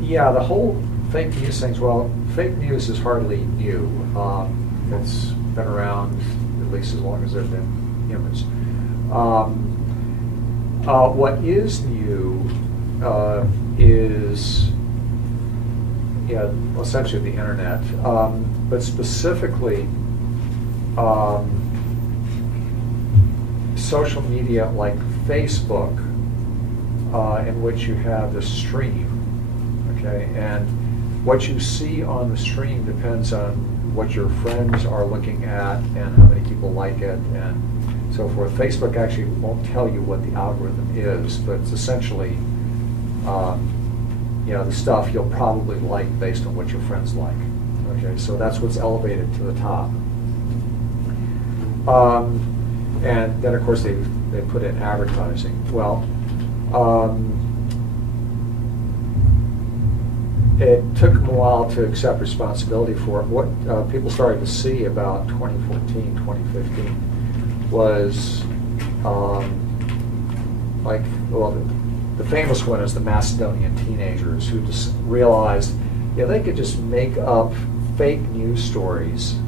Yeah, the whole fake news thing, fake news is hardly new. It's been around at least as long as there have been humans. What is new is essentially the internet, but specifically social media like Facebook, in which you have the stream, okay, and what you see on the stream depends on what your friends are looking at and how many people like it and so forth. Facebook actually won't tell you what the algorithm is, but it's essentially the stuff you'll probably like based on what your friends like. Okay, so that's what's elevated to the top. And then of course they put in advertising. Well, it took them a while to accept responsibility for it. What people started to see about 2014, 2015 was the famous one is the Macedonian teenagers who just realized they could just make up fake news stories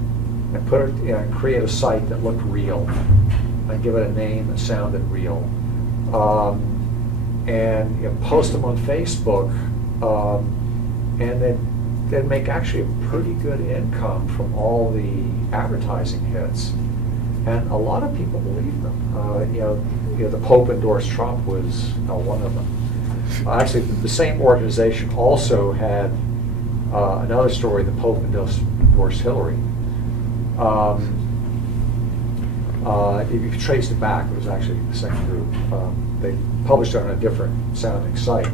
and put it and create a site that looked real and give it a name that sounded real, and post them on Facebook, and they'd make actually a pretty good income from all the advertising hits, and a lot of people believed them. The Pope endorsed Trump was one of them. Actually, the same organization also had another story. The Pope endorsed Hillary. If you trace it back, it was actually the same group. They published it on a different sounding site.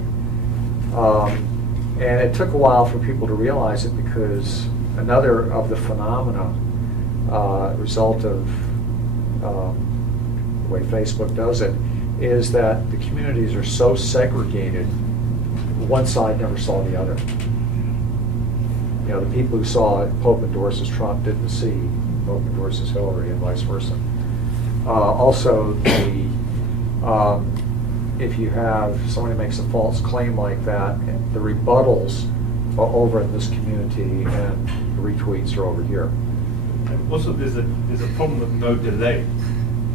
And it took a while for people to realize it, because another of the phenomena, result of the way Facebook does it, is that the communities are so segregated, one side never saw the other. the people who saw Pope endorses Trump didn't see Pope endorses Hillary, and vice versa. Also, if you have somebody makes a false claim like that, the rebuttals are over in this community, and the retweets are over here. And also, there's a problem with no delay.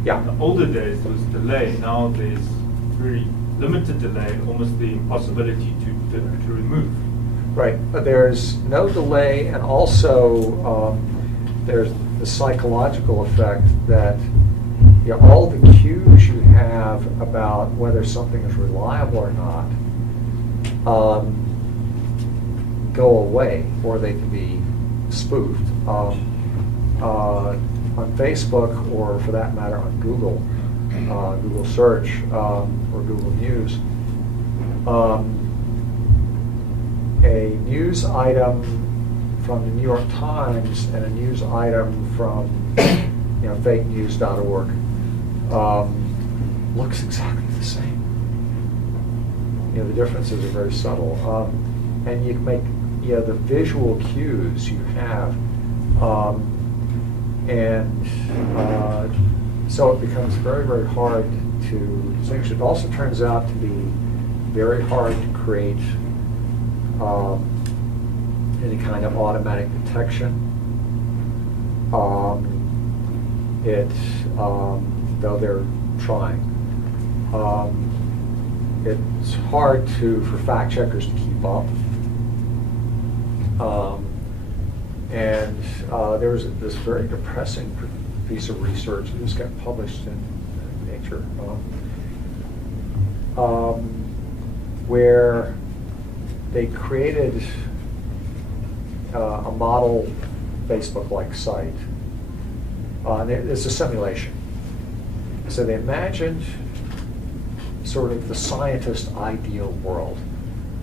Yeah. In the older days, there was delay. Now there's very limited delay, almost the impossibility to remove. Right, but there's no delay, and also there's the psychological effect that all the cues you have about whether something is reliable or not go away, or they can be spoofed. On Facebook, or for that matter on Google, Google Search, or Google News, a news item from the New York Times and a news item from fakenews.org looks exactly the same. The differences are very subtle, and you can make the visual cues you have, and so it becomes very, very hard to distinguish. It also turns out to be very hard to create any kind of automatic detection. Though they're trying, it's hard for fact checkers to keep up. And there was this very depressing piece of research that just got published in Nature, where they created a model Facebook-like site. And it's a simulation. So they imagined sort of the scientist ideal world,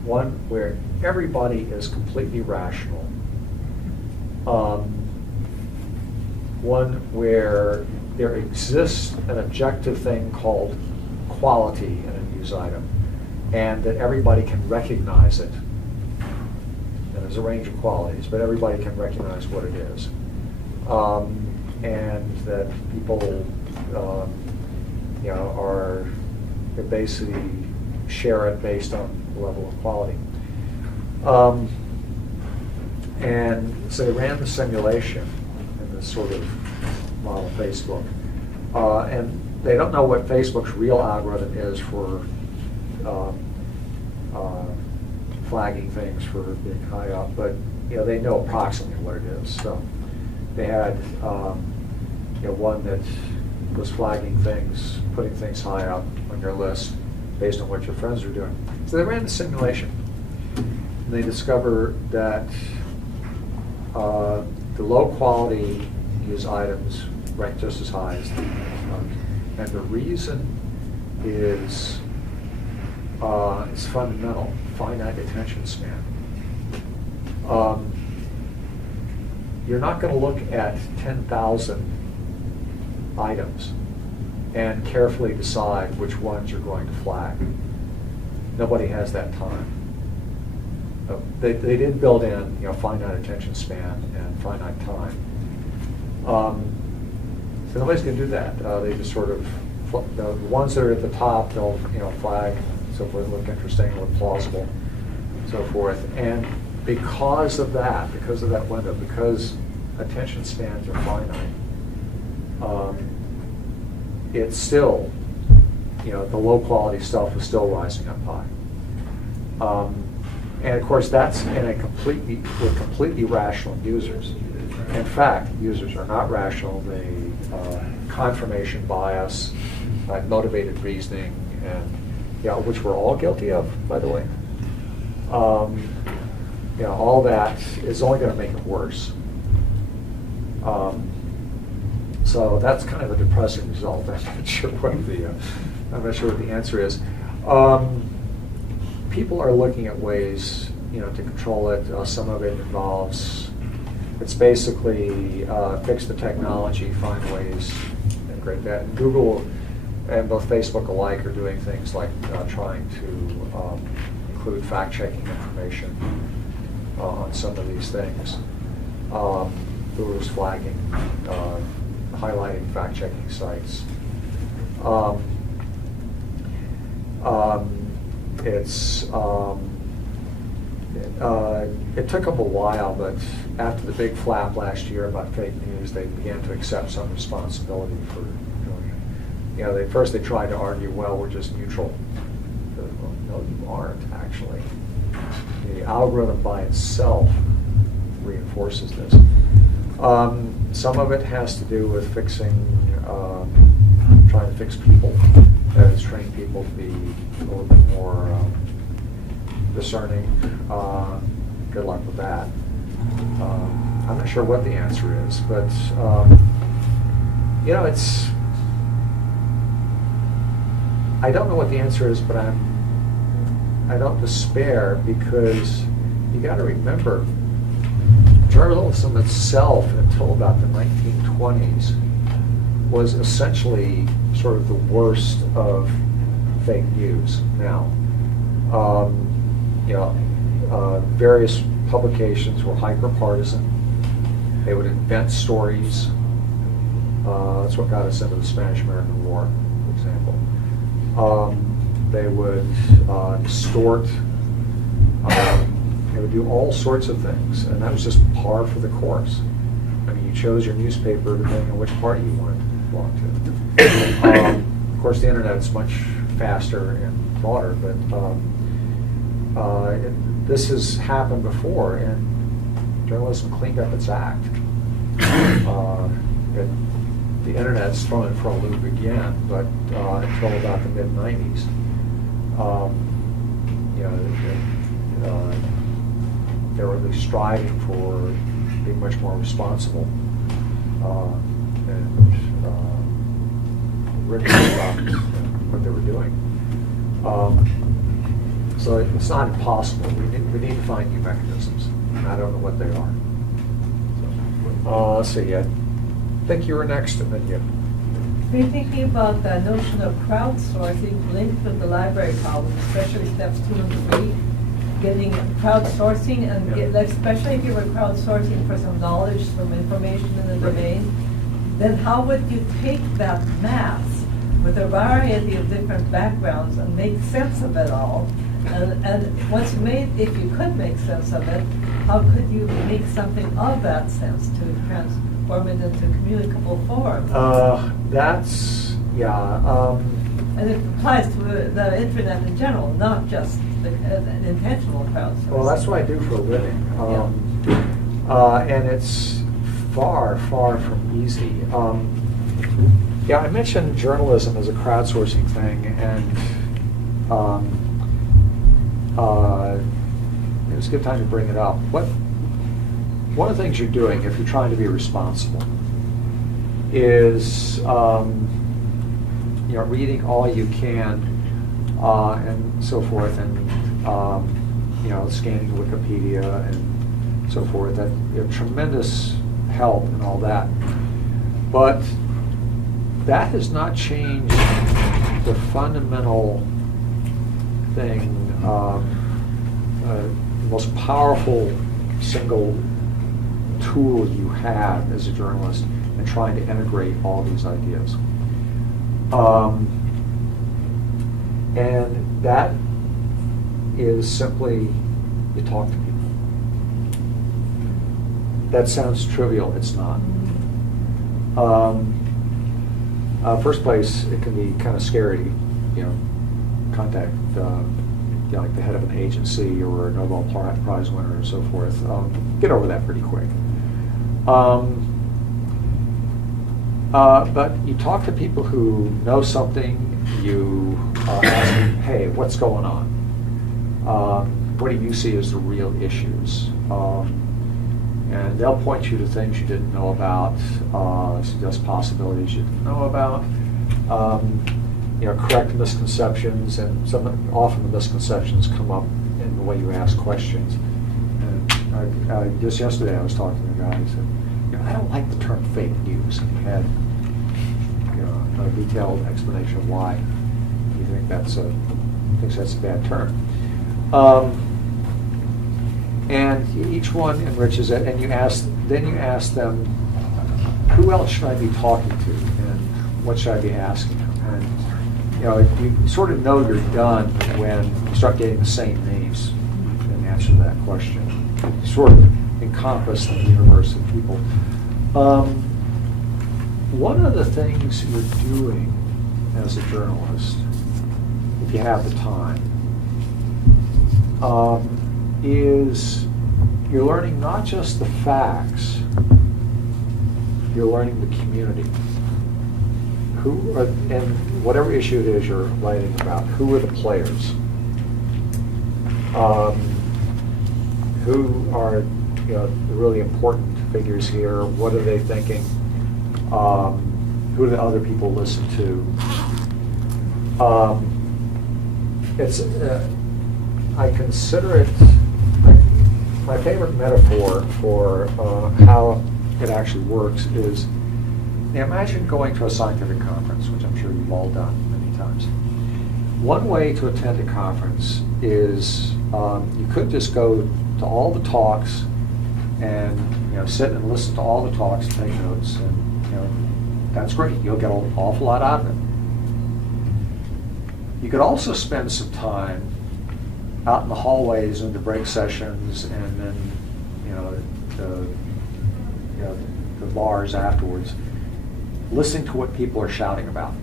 one where everybody is completely rational, one where there exists an objective thing called quality in a news item, and that everybody can recognize it. And there's a range of qualities, but everybody can recognize what it is. And that people, they basically share it based on the level of quality. And so they ran the simulation in this sort of model Facebook. And they don't know what Facebook's real algorithm is for flagging things for being high up, but they know approximately what it is. So they had one that was flagging things, putting things high up on your list based on what your friends are doing. So they ran the simulation. And they discovered that the low quality news items rank just as high as the and the reason is it's fundamental, finite attention span. You're not going to look at 10,000 items and carefully decide which ones you're going to flag. Nobody has that time. They did build in finite attention span and finite time. So nobody's going to do that. They just sort of, the ones that are at the top, they'll flag, so forth, look interesting, look plausible, so forth. And because of that window, because attention spans are finite, it's still, the low quality stuff is still rising up high. And of course, that's with completely rational users. In fact, users are not rational. They confirmation bias, motivated reasoning, and which we're all guilty of, by the way. All that is only going to make it worse. So that's kind of a depressing result. I'm not sure what the answer is. People are looking at ways, to control it. Some of it involves, it's basically fix the technology, find ways, integrate that. And Google and both Facebook alike are doing things like trying to include fact-checking information on some of these things. Who was flagging, highlighting fact-checking sites. It took them a while, but after the big flap last year about fake news, they began to accept some responsibility for doing it. You know, first they tried to argue, well, we're just neutral. Well, no, you aren't, actually. The algorithm by itself reinforces this. Some of it has to do with fixing, trying to fix people, that is, train people to be a little bit more discerning. Good luck with that. I'm not sure what the answer is, but you know, I don't know what the answer is, but I don't despair, because you got to remember, journalism itself until about the 1920s was essentially sort of the worst of fake news. Now, you know, various publications were hyper-partisan. They would invent stories. That's what got us into the Spanish-American War, for example. They would distort. They would do all sorts of things, and that was just par for the course. I mean, you chose your newspaper depending on which party you wanted to belong to. Of course, the internet's much faster and broader, but this has happened before, and journalism cleaned up its act. The internet's thrown it for a loop again, but until about the mid-90s, you know, they were at least striving for being much more responsible and rigorous about what they were doing. So it's not impossible. We need to find new mechanisms, and I don't know what they are. So, let's see. I think you were next, and then you. We're thinking about the notion of crowdsourcing linked with the library problem, especially steps 2 and 3. Getting crowdsourcing, and especially if you were crowdsourcing for some knowledge, some information in the domain, then how would you take that mass with a variety of different backgrounds and make sense of it all? And once you if you could make sense of it, how could you make something of that sense to transform it into communicable form? That's, yeah. And it applies to the internet in general, not just an intentional crowdsourcing. Well, that's what I do for a living. And it's far, far from easy. Yeah, I mentioned journalism as a crowdsourcing thing, and it was a good time to bring it up. One of the things you're doing, if you're trying to be responsible, is you know, reading all you can and so forth, and you know, scanning Wikipedia and so forth. That you have tremendous help and all that, but that has not changed the fundamental thing. The most powerful single tool you have as a journalist in trying to integrate all these ideas. And that is simply, you talk to people. That sounds trivial, it's not. First place, it can be kind of scary, you know, contact you know, like the head of an agency or a Nobel Prize winner and so forth. Get over that pretty quick. But you talk to people who know something, you ask them, hey, what's going on? What do you see as the real issues? And they'll point you to things you didn't know about, suggest possibilities you didn't know about, you know, correct misconceptions, and often the misconceptions come up in the way you ask questions. And just yesterday I was talking to a guy who said, you know, I don't like the term fake news, and he had, you know, a detailed explanation of why he thinks that's a bad term. And each one enriches it, and then you ask them, who else should I be talking to, and what should I be asking them? And you sort of know you're done when you start getting the same names in answer to that question. You sort of encompass the universe of people. One of the things you're doing as a journalist, if you have the time, is you're learning not just the facts, you're learning the community. And whatever issue it is you're writing about, who are the players? Who are the really important figures here? What are they thinking? Who do the other people listen to? I consider it my favorite metaphor for how it actually works is, imagine going to a scientific conference, which I'm sure you've all done many times. One way to attend a conference is you could just go to all the talks and sit and listen to all the talks and take notes, and that's great. You'll get an awful lot out of it. You could also spend some time out in the hallways in the break sessions, and then the bars afterwards, listening to what people are shouting about.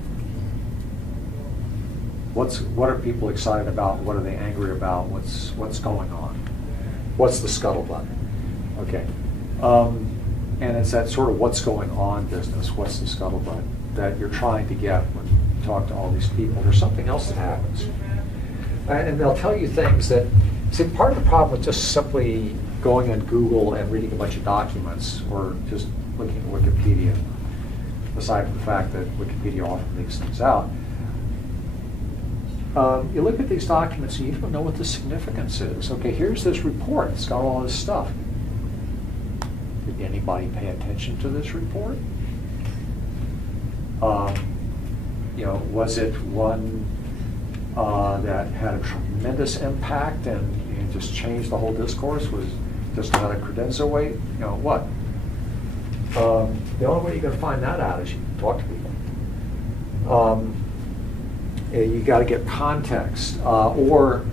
What are people excited about? What are they angry about? What's going on? What's the scuttlebutt? Okay, and it's that sort of what's going on business. What's the scuttlebutt that you're trying to get when you talk to all these people? There's something else that happens. And they'll tell you things that, see, part of the problem with just simply going on Google and reading a bunch of documents or just looking at Wikipedia, aside from the fact that Wikipedia often leaves things out, you look at these documents and you don't know what the significance is. Okay, here's this report. It's got all this stuff. Did anybody pay attention to this report? Was it one that had a tremendous impact and just changed the whole discourse? Was just another credenza weight? What? The only way you're going to find that out is you talk to people. You got to get context, or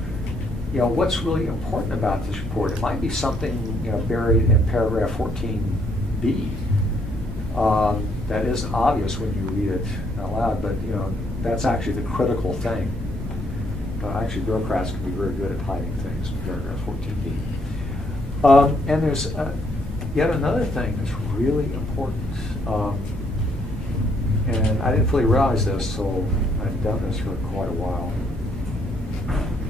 what's really important about this report. It might be something buried in paragraph 14b that isn't obvious when you read it out loud, but that's actually the critical thing. Actually, bureaucrats can be very good at hiding things in paragraph 14b. And there's yet another thing that's really important. And I didn't fully realize this till I've done this for quite a while.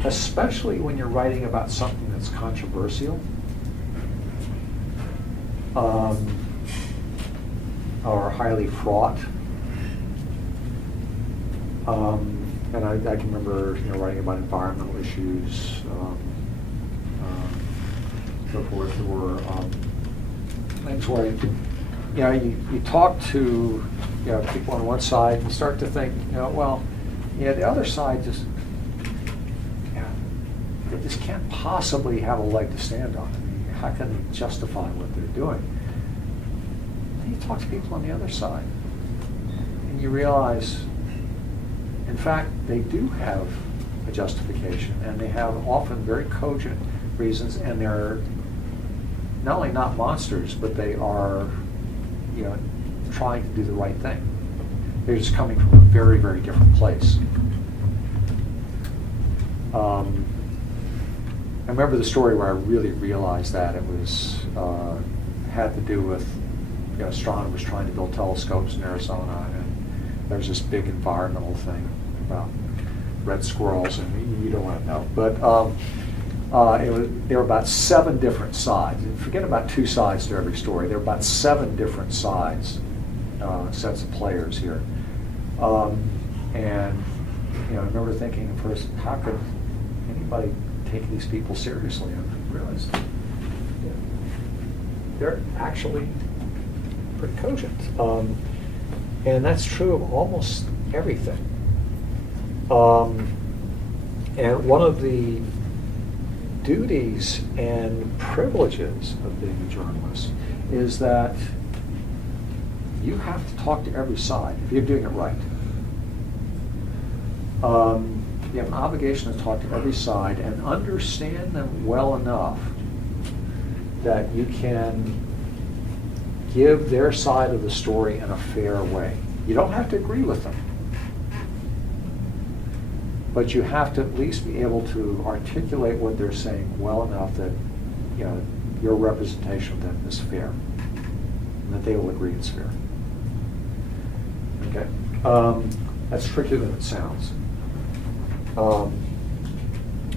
Especially when you're writing about something that's controversial, or highly fraught. And I can remember writing about environmental issues, so forth. There were things where you talk to people on one side and start to think, the other side just they just can't possibly have a leg to stand on. I mean, how can they justify what they're doing? Then you talk to people on the other side, and you realize, in fact, they do have a justification, and they have often very cogent reasons, and they're not only not monsters, but they are, trying to do the right thing. They're just coming from a very, very different place. I remember the story where I really realized that. It was had to do with astronomers trying to build telescopes in Arizona, and there's this big environmental thing about red squirrels, and you don't want to know. But there were about 7 different sides. Forget about 2 sides to every story. There were about 7 different sides, sets of players here. And I remember thinking at first, how could anybody take these people seriously? I realized they're actually pretty cogent. And that's true of almost everything. And one of the duties and privileges of being a journalist is that you have to talk to every side if you're doing it right. You have an obligation to talk to every side and understand them well enough that you can give their side of the story in a fair way. You don't have to agree with them, but you have to at least be able to articulate what they're saying well enough that your representation of them is fair, and that they will agree it's fair. Okay, that's trickier than it sounds.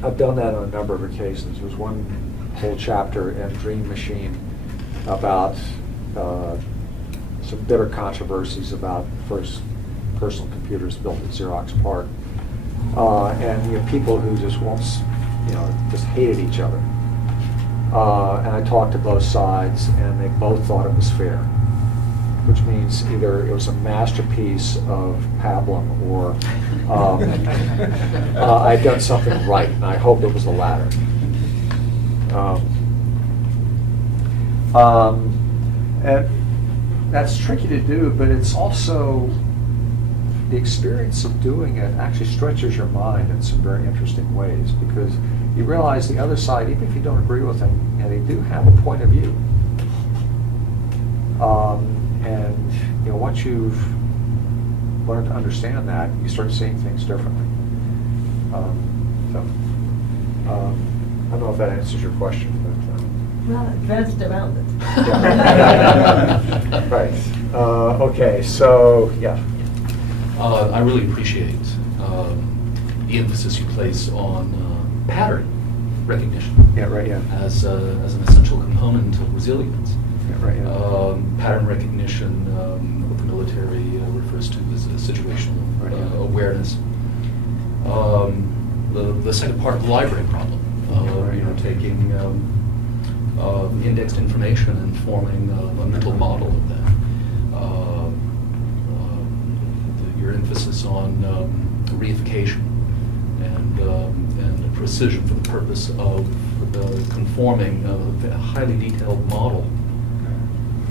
I've done that on a number of occasions. There was one whole chapter in Dream Machine about some bitter controversies about first personal computers built at Xerox PARC, and people who just just hated each other. And I talked to both sides, and they both thought it was fair, which means either it was a masterpiece of pablum or I'd done something right, and I hope it was the latter. And that's tricky to do, but it's also the experience of doing it actually stretches your mind in some very interesting ways, because you realize the other side, even if you don't agree with them, they do have a point of view. And once you've learned to understand that, you start seeing things differently. I don't know if that answers your question, but Well, advanced around it. yeah. Right. Okay. So yeah. I really appreciate the emphasis you place on pattern recognition. Yeah. Right. Yeah. As an essential component of resilience. Yeah, right. Yeah. Pattern recognition, what the military refers to as situational Right, yeah. awareness. The second part of the library problem, taking indexed information and forming a mental model of that. Your emphasis on reification and precision for the purpose of conforming a highly detailed model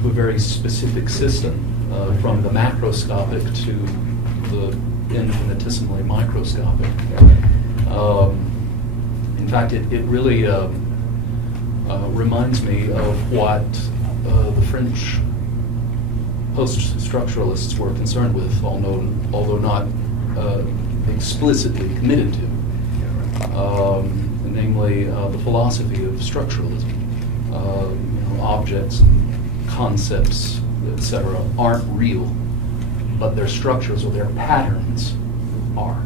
to a very specific system, from the macroscopic to the infinitesimally microscopic. In fact, it really reminds me of what the French post-structuralists were concerned with, although not explicitly committed to, namely the philosophy of structuralism. Objects, concepts, etc., aren't real, but their structures or their patterns are.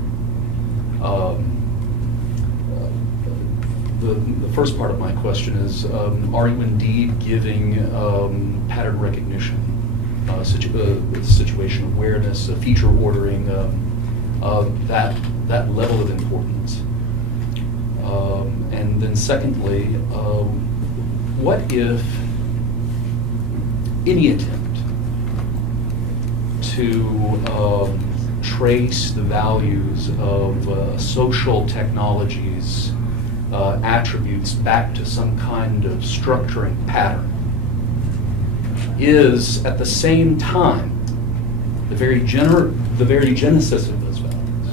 The first part of my question is, are you indeed giving pattern recognition, situation awareness, feature ordering, that level of importance? And then secondly, what if any attempt to trace the values of social technologies attributes back to some kind of structuring pattern is at the same time the very genesis of those values?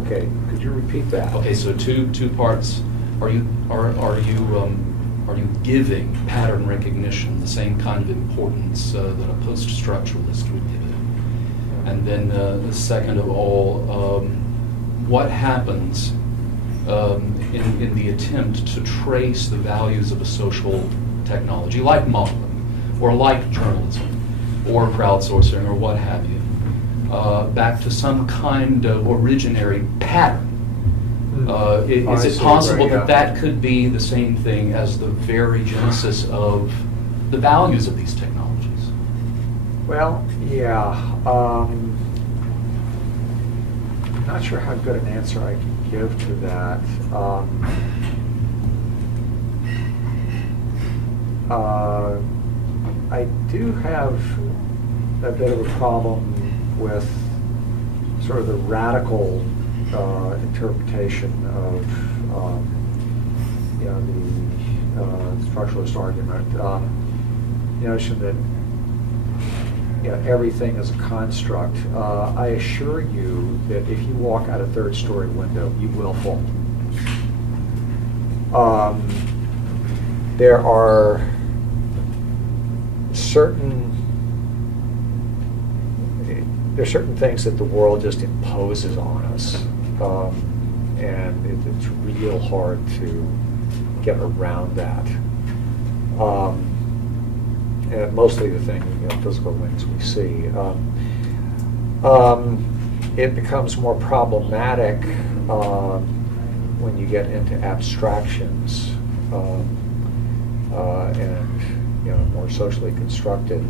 Okay. Could you repeat that? Okay, so two parts. Are you giving pattern recognition the same kind of importance that a post-structuralist would give it? And then, second of all, what happens in the attempt to trace the values of a social technology, like modeling, or like journalism, or crowdsourcing, or what have you, back to some kind of originary pattern? Is it possible that could be the same thing as the very genesis of the values of these technologies? Well, yeah. I'm not sure how good an answer I can give to that. I do have a bit of a problem with sort of the radical interpretation of the structuralist argument, the notion that everything is a construct. I assure you that if you walk out a third-story window, you will fall. There are certain things that the world just imposes on us, and it's real hard to get around that. And mostly the thing, physical things we see. It becomes more problematic when you get into abstractions and more socially constructed.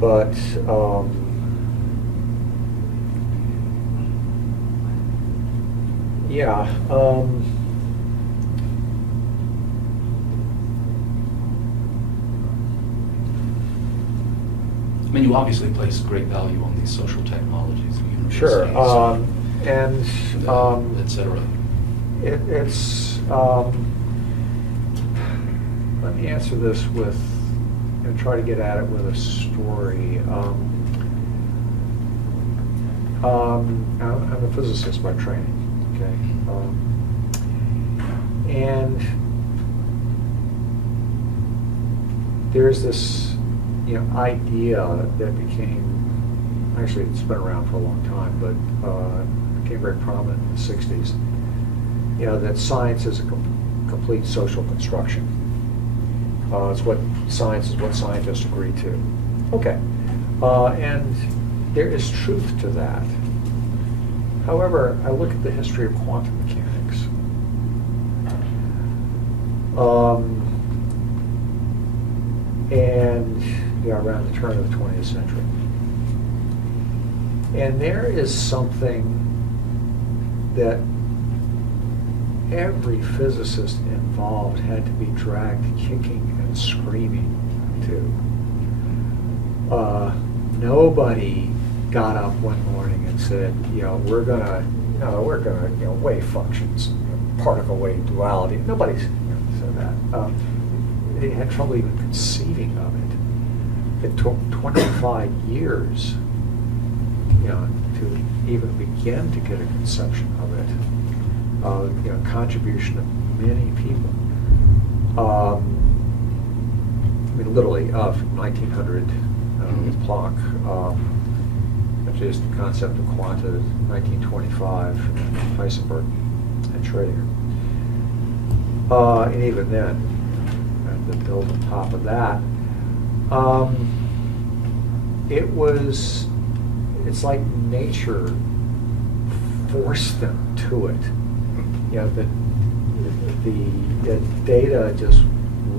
But I mean, you obviously place great value on these social technologies. Sure, universities, et cetera. It's let me answer this with, and try to get at it with a story. I'm a physicist by training, okay? And there's this idea that became, actually it's been around for a long time, but became very prominent in the 60s, that science is a complete social construction. Science is what scientists agree to. Okay, and there is truth to that. However, I look at the history of quantum mechanics. And around the turn of the 20th century. And there is something that every physicist involved had to be dragged kicking and screaming to. Nobody got up one morning and said, we're gonna wave functions, particle wave duality. Nobody said that. They had trouble even conceiving of it. It took 25 years, to even begin to get a conception of it. Contribution of many people. Literally, from 1900 with Planck, which is the concept of quanta, 1925, Heisenberg and Schrödinger. And even then, to build on top of that, it's like nature forced them to it. The data just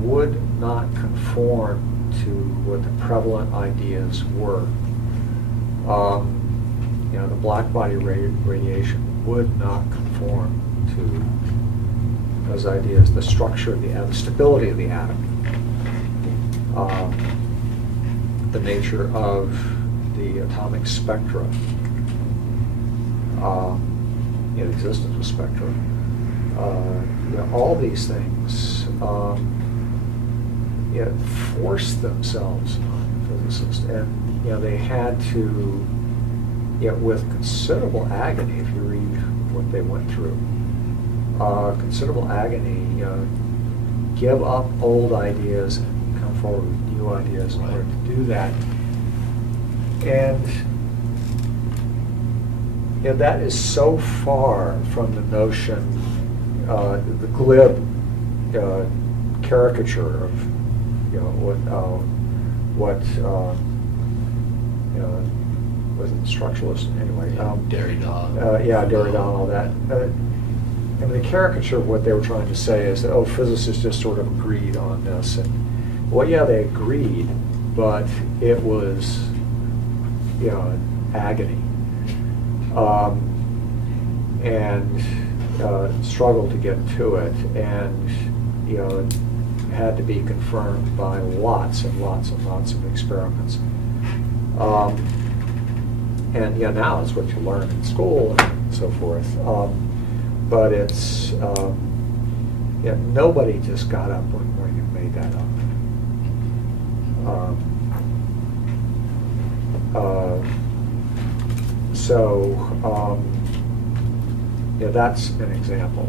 would not conform to what the prevalent ideas were. The black body radiation would not conform to those ideas, the structure of the atom, stability of the atom, the nature of the atomic spectra, the existence of spectra, all these things forced themselves on physicists, and they had to, with considerable agony, if you read what they went through, considerable agony, give up old ideas and come forward with new ideas in order to do that. And that is so far from the notion, the glib caricature of what was it structuralist anyway? Derrida. Derrida and all that. And the caricature of what they were trying to say is that, physicists just sort of agreed on this. And, they agreed, but it was, agony. And struggled to get to it, and, had to be confirmed by lots and lots and lots of experiments. And yeah, now it's what you learn in school and so forth. But it's, yeah, nobody just got up one morning and made that up. Yeah, that's an example.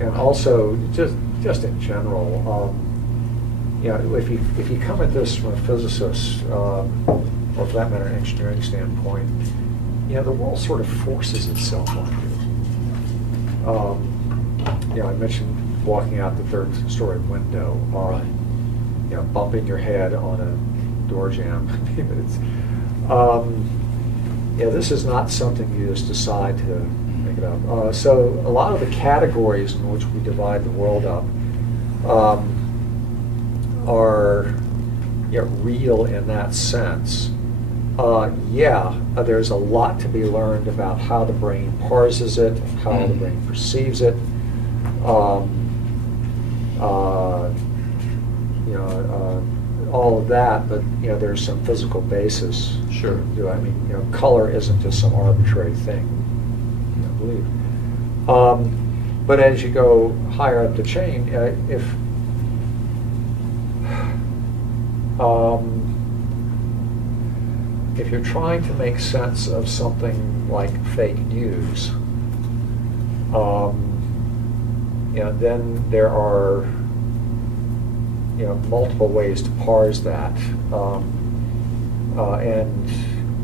And also, just in general, you know, if you come at this from a physicist, or for that matter, an engineering standpoint, you know, the world sort of forces itself on you. You know, I mentioned walking out the third-story window, Right. you know, bumping your head on a door jamb. It's, yeah, this is not something you just decide to make it up. So a lot of the categories in which we divide the world up are, you know, real in that sense. There's a lot to be learned about how the brain parses it, how the brain perceives it. You know, all of that, but you know, there's some physical basis. Sure. I mean, you know, color isn't just some arbitrary thing, I believe. But as you go higher up the chain, if you're trying to make sense of something like fake news, you know, then there are, you know, multiple ways to parse that, and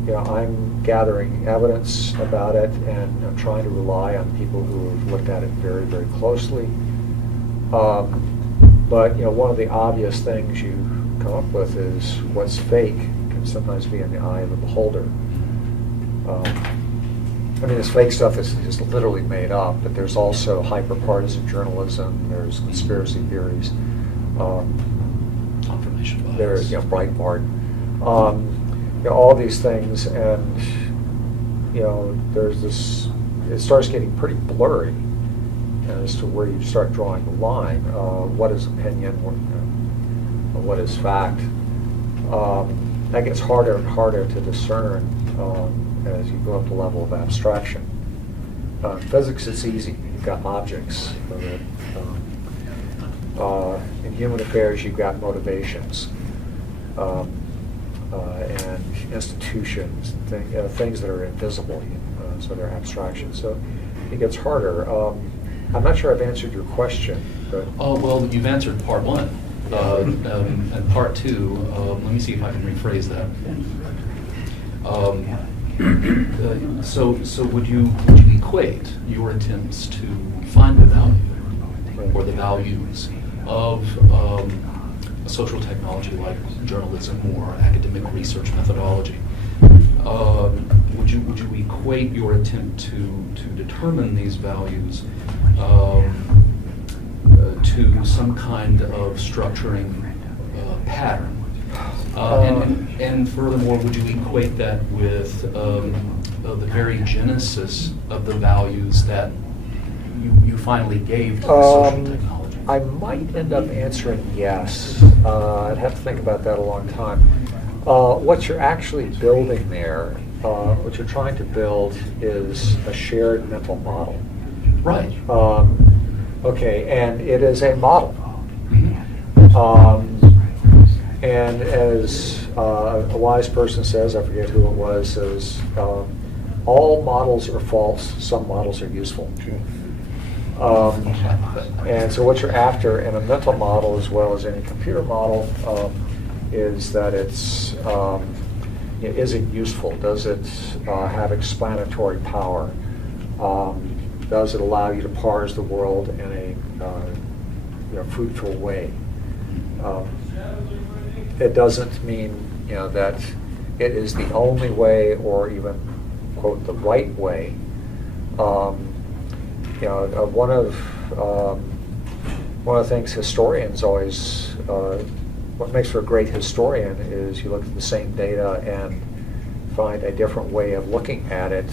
you know, I'm gathering evidence about it, and I'm trying to rely on people who have looked at it very, very closely. But you know, one of the obvious things you come up with is what's fake can sometimes be in the eye of the beholder. I mean, this fake stuff is just literally made up, but there's also hyper-partisan journalism, there's conspiracy theories, Confirmation bias. there's, you know, Breitbart, you know, all these things, and, you know, there's this, it starts getting pretty blurry as to where you start drawing the line. What is opinion, what is fact? That gets harder and harder to discern as you go up the level of abstraction. Physics is easy. You've got objects. In human affairs, you've got motivations and institutions, and things that are invisible, so they're abstractions. So it gets harder. I'm not sure I've answered your question, but Oh, well, you've answered part one. And part two, let me see if I can rephrase that. So would you equate your attempts to find the value or the values of a social technology like journalism or academic research methodology? Would you equate your attempt to determine these values to some kind of structuring pattern? And furthermore, would you equate that with the very genesis of the values that you finally gave to the social technology? I might end up answering yes. I'd have to think about that a long time. What you're actually building there, what you're trying to build is a shared mental model. Right. Okay, and it is a model. And as a wise person says, I forget who it was, says, all models are false, some models are useful. And so what you're after in a mental model as well as any computer model is that it's, is it useful? Does it have explanatory power? Does it allow you to parse the world in a fruitful way? It doesn't mean that it is the only way or even quote the right way. One of the things historians always what makes for a great historian is you look at the same data and find a different way of looking at it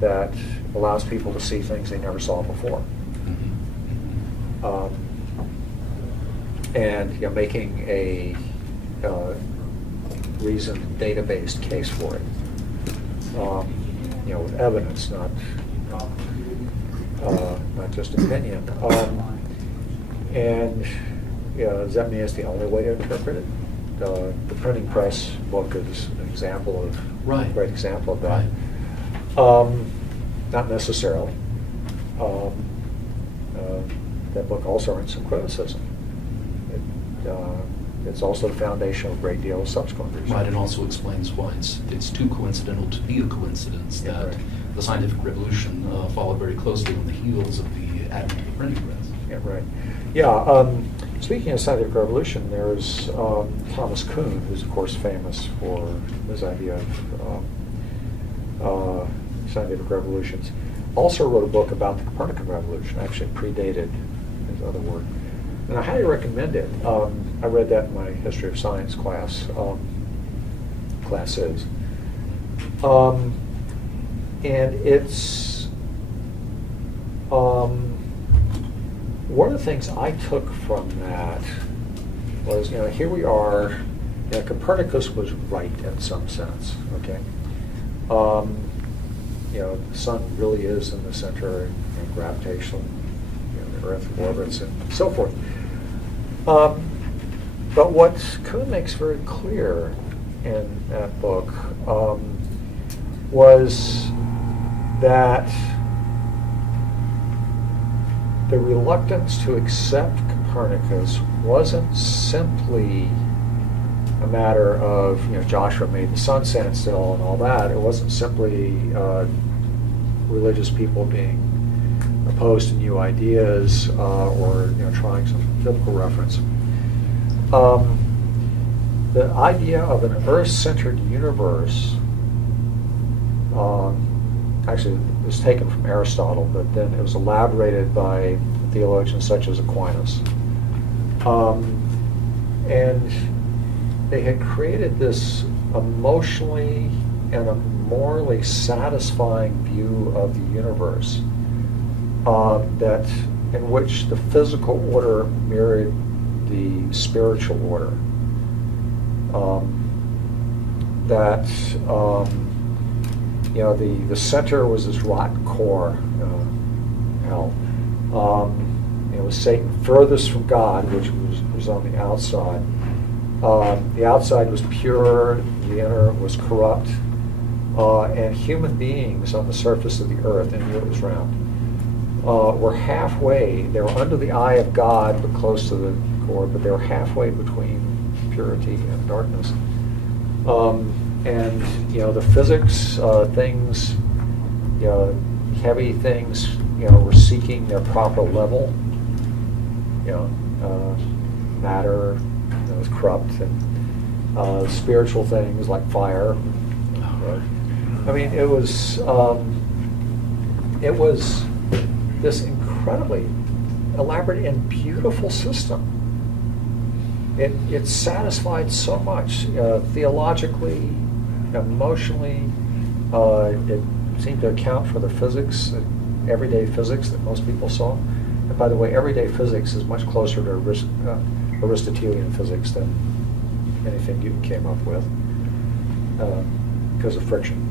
that allows people to see things they never saw before. And making a reasoned, data-based case for it. With evidence, not just opinion. And does that mean it's the only way to interpret it? The printing press book is an example of Right. a great example of that. Right. Not necessarily. That book also earned some criticism. It's also the foundation of a great deal of subsequent research. Right, and also explains why it's too coincidental to be a coincidence Yeah, that right. the scientific revolution followed very closely on the heels of the advent of the printing press. Yeah, right. Yeah, speaking of scientific revolution, there's Thomas Kuhn, who's of course famous for his idea of scientific revolutions. Also wrote a book about the Copernican revolution, actually predated his other work. And I highly recommend it. I read that in my history of science classes. And it's one of the things I took from that was, here we are, Copernicus was right in some sense, okay? The sun really is in the center and gravitational, the Earth orbits and so forth. But what Kuhn makes very clear in that book was that the reluctance to accept Copernicus wasn't simply a matter of, Joshua made the sun stand still and all that. It wasn't simply religious people being opposed to new ideas or trying some biblical reference. The idea of an Earth-centered universe actually it was taken from Aristotle, but then it was elaborated by theologians such as Aquinas. And they had created this emotionally and a morally satisfying view of the universe in which the physical order mirrored the spiritual order. The center was this rotten core, hell. It was Satan furthest from God, which was on the outside. The outside was pure, the inner was corrupt, and human beings on the surface of the earth, and it was round, were halfway. They were under the eye of God, but close to the core, but they were halfway between purity and darkness. And the physics things, heavy things, were seeking their proper level. Matter was corrupt, and spiritual things like fire. I mean, it was this incredibly elaborate and beautiful system. It satisfied so much theologically, emotionally. It seemed to account for the physics, everyday physics that most people saw. And by the way, everyday physics is much closer to Aristotelian physics than anything Newton came up with because of friction.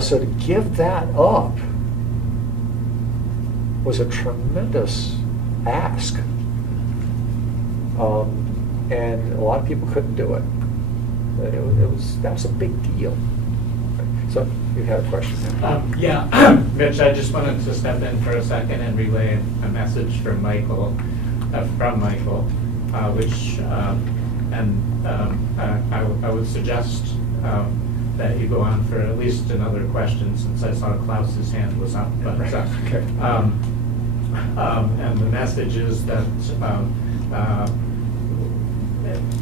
So to give that up was a tremendous ask, and a lot of people couldn't do it. That was a big deal. So you had a question. Mitch, I just wanted to step in for a second and relay a message from Michael, which I would suggest that you go on for at least another question, since I saw Klaus's hand was up. But, Okay. And the message is that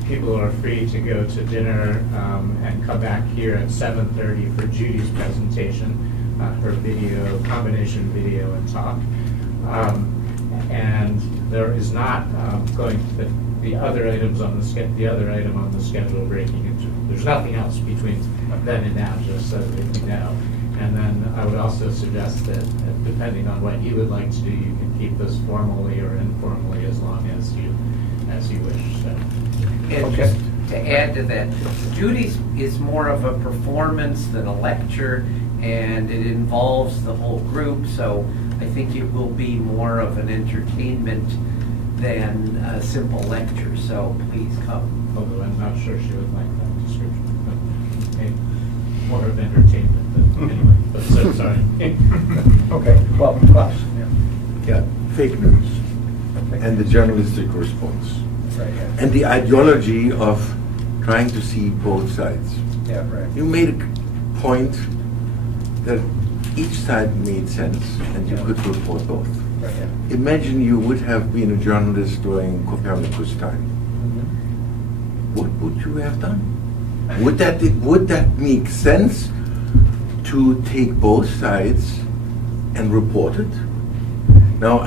people are free to go to dinner and come back here at 7:30 for Judy's presentation, her video, combination video and talk. And there is not going to the other items on the other item on the schedule breaking into. There's nothing else between then and now, just so that you know. And then I would also suggest that, depending on what you would like to do, you can keep this formally or informally as long as you wish. So. And Okay. just to add to that, Judy's is more of a performance than a lecture, and it involves the whole group, so I think it will be more of an entertainment than a simple lecture, so please come. Although I'm not sure she would like that description, but maybe more of entertainment than anyway. But so sorry. Okay, well, Klaus, yeah. Yeah, fake news and the journalistic response. Right, yeah. And the ideology of trying to see both sides. Yeah, right. You made a point that each side made sense and you Yeah. could report both. Right, yeah. Imagine you would have been a journalist during Copernicus time. Mhm. What would you have done? Would that make sense to take both sides and report it? Now,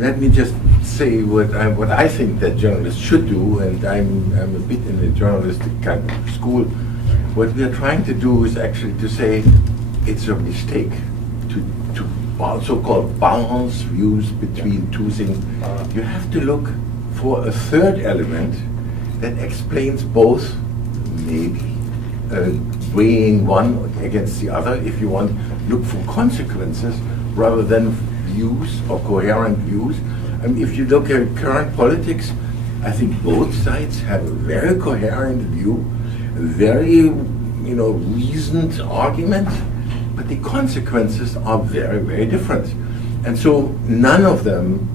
let me just say what I think that journalists should do, and I'm a bit in the journalistic kind of school. What we are trying to do is actually to say it's a mistake to so-called balance views between two things. You have to look for a third element that explains both, maybe weighing one against the other. If you want, look for consequences rather than views or coherent views. And if you look at current politics, I think both sides have a very coherent view, a very reasoned argument, but the consequences are very, very different. And so none of them,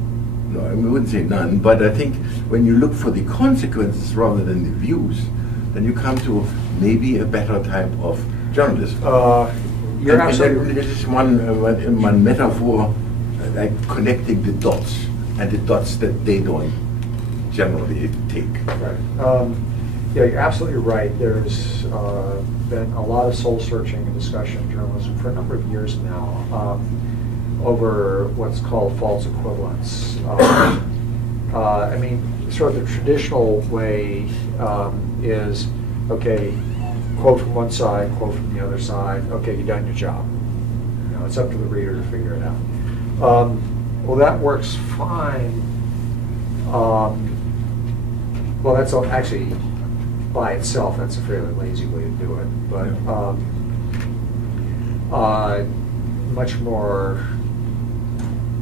no, I wouldn't say none, but I think when you look for the consequences rather than the views, then you come to maybe a better type of journalism. You're And absolutely. this is one metaphor, like connecting the dots, and the dots that they don't generally take. Right. Yeah, you're absolutely right. There's been a lot of soul-searching and discussion in journalism for a number of years now over what's called false equivalence. I mean, sort of the traditional way is, okay, quote from one side, quote from the other side, okay, you've done your job. It's up to the reader to figure it out. Well, that works fine. Well, that's actually, by itself, that's a fairly lazy way to do it. But much more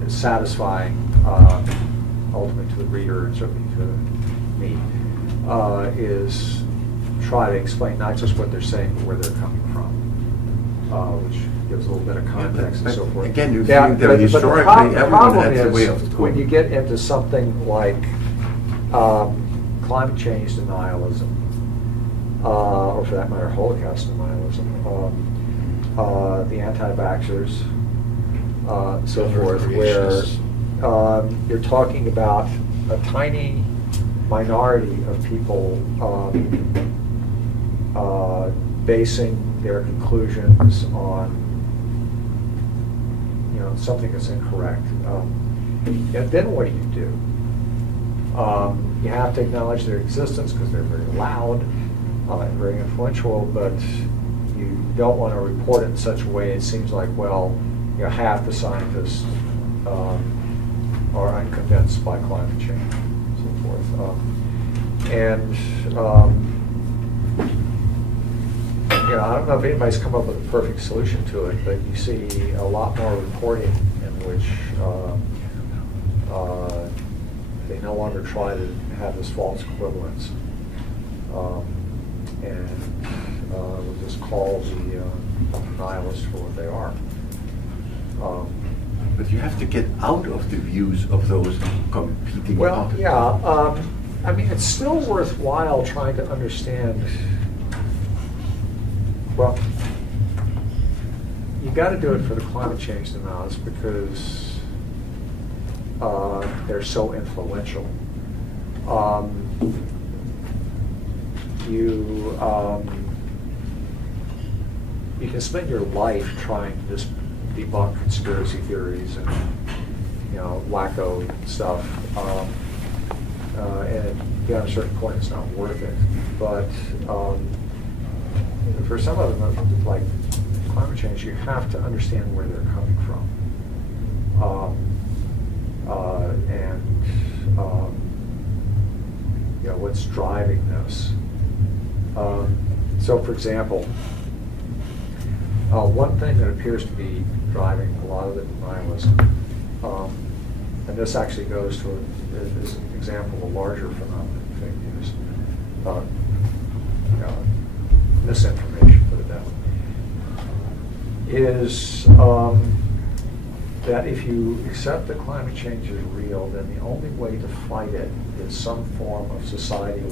satisfying, ultimately to the reader and certainly to me, is try to explain not just what they're saying, but where they're coming from, which gives a little bit of context and so forth. Again, you think that historically everyone has a way of when you get into something like climate change denialism, or for that matter, Holocaust denialism, the anti-vaxxers, so forth, where you're talking about a tiny minority of people basing their conclusions on something that's incorrect. And then what do? You have to acknowledge their existence because they're very loud and very influential, but you don't want to report it in such a way it seems like, well, half the scientists are unconvinced by climate change and so forth. I don't know if anybody's come up with a perfect solution to it, but you see a lot more reporting in which they no longer try to have this false equivalence, and we'll just call the nihilists for what they are. But you have to get out of the views of those competing Well, parties. yeah. I mean, it's still worthwhile trying to understand. Well, you got to do it for the climate change deniers because they're so influential. You can spend your life trying to just debunk conspiracy theories and wacko stuff, and beyond a certain point, it's not worth it. But for some of them, like climate change, you have to understand where they're coming from. What's driving this. So for example, one thing that appears to be driving a lot of the denialism, and this actually goes to is an example of a larger phenomenon of fake news, misinformation, put it that way, is that if you accept that climate change is real, then the only way to fight it is some form of societal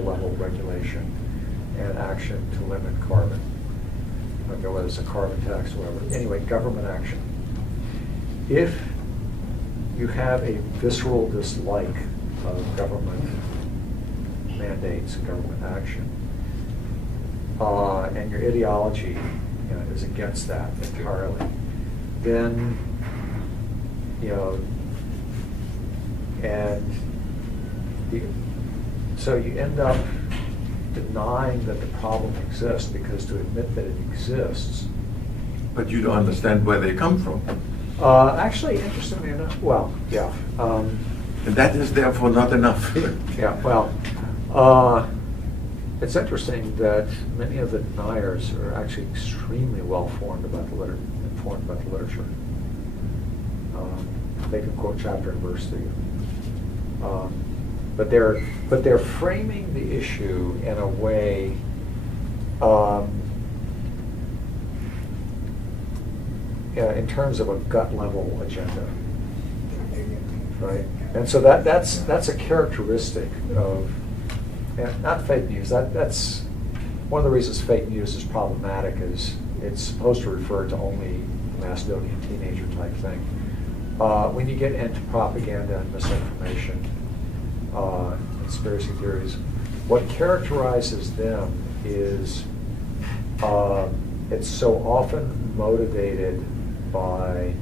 level regulation and action to limit carbon. Okay, whether it's a carbon tax or whatever. Anyway, government action. If you have a visceral dislike of government mandates and government action, and your ideology is against that entirely, then, so you end up denying that the problem exists, because to admit that it exists. But you don't understand where they come from. Actually, interestingly enough, well, yeah. And that is therefore not enough. Yeah, well, it's interesting that many of the deniers are actually extremely well informed about the literature. They can quote chapter and verse to you. But they're framing the issue in a way in terms of a gut level agenda, right? And so that's a characteristic of not fake news. That's one of the reasons fake news is problematic. Is it's supposed to refer to only the Macedonian teenager type thing. When you get into propaganda and misinformation, conspiracy theories, what characterizes them is it's so often motivated by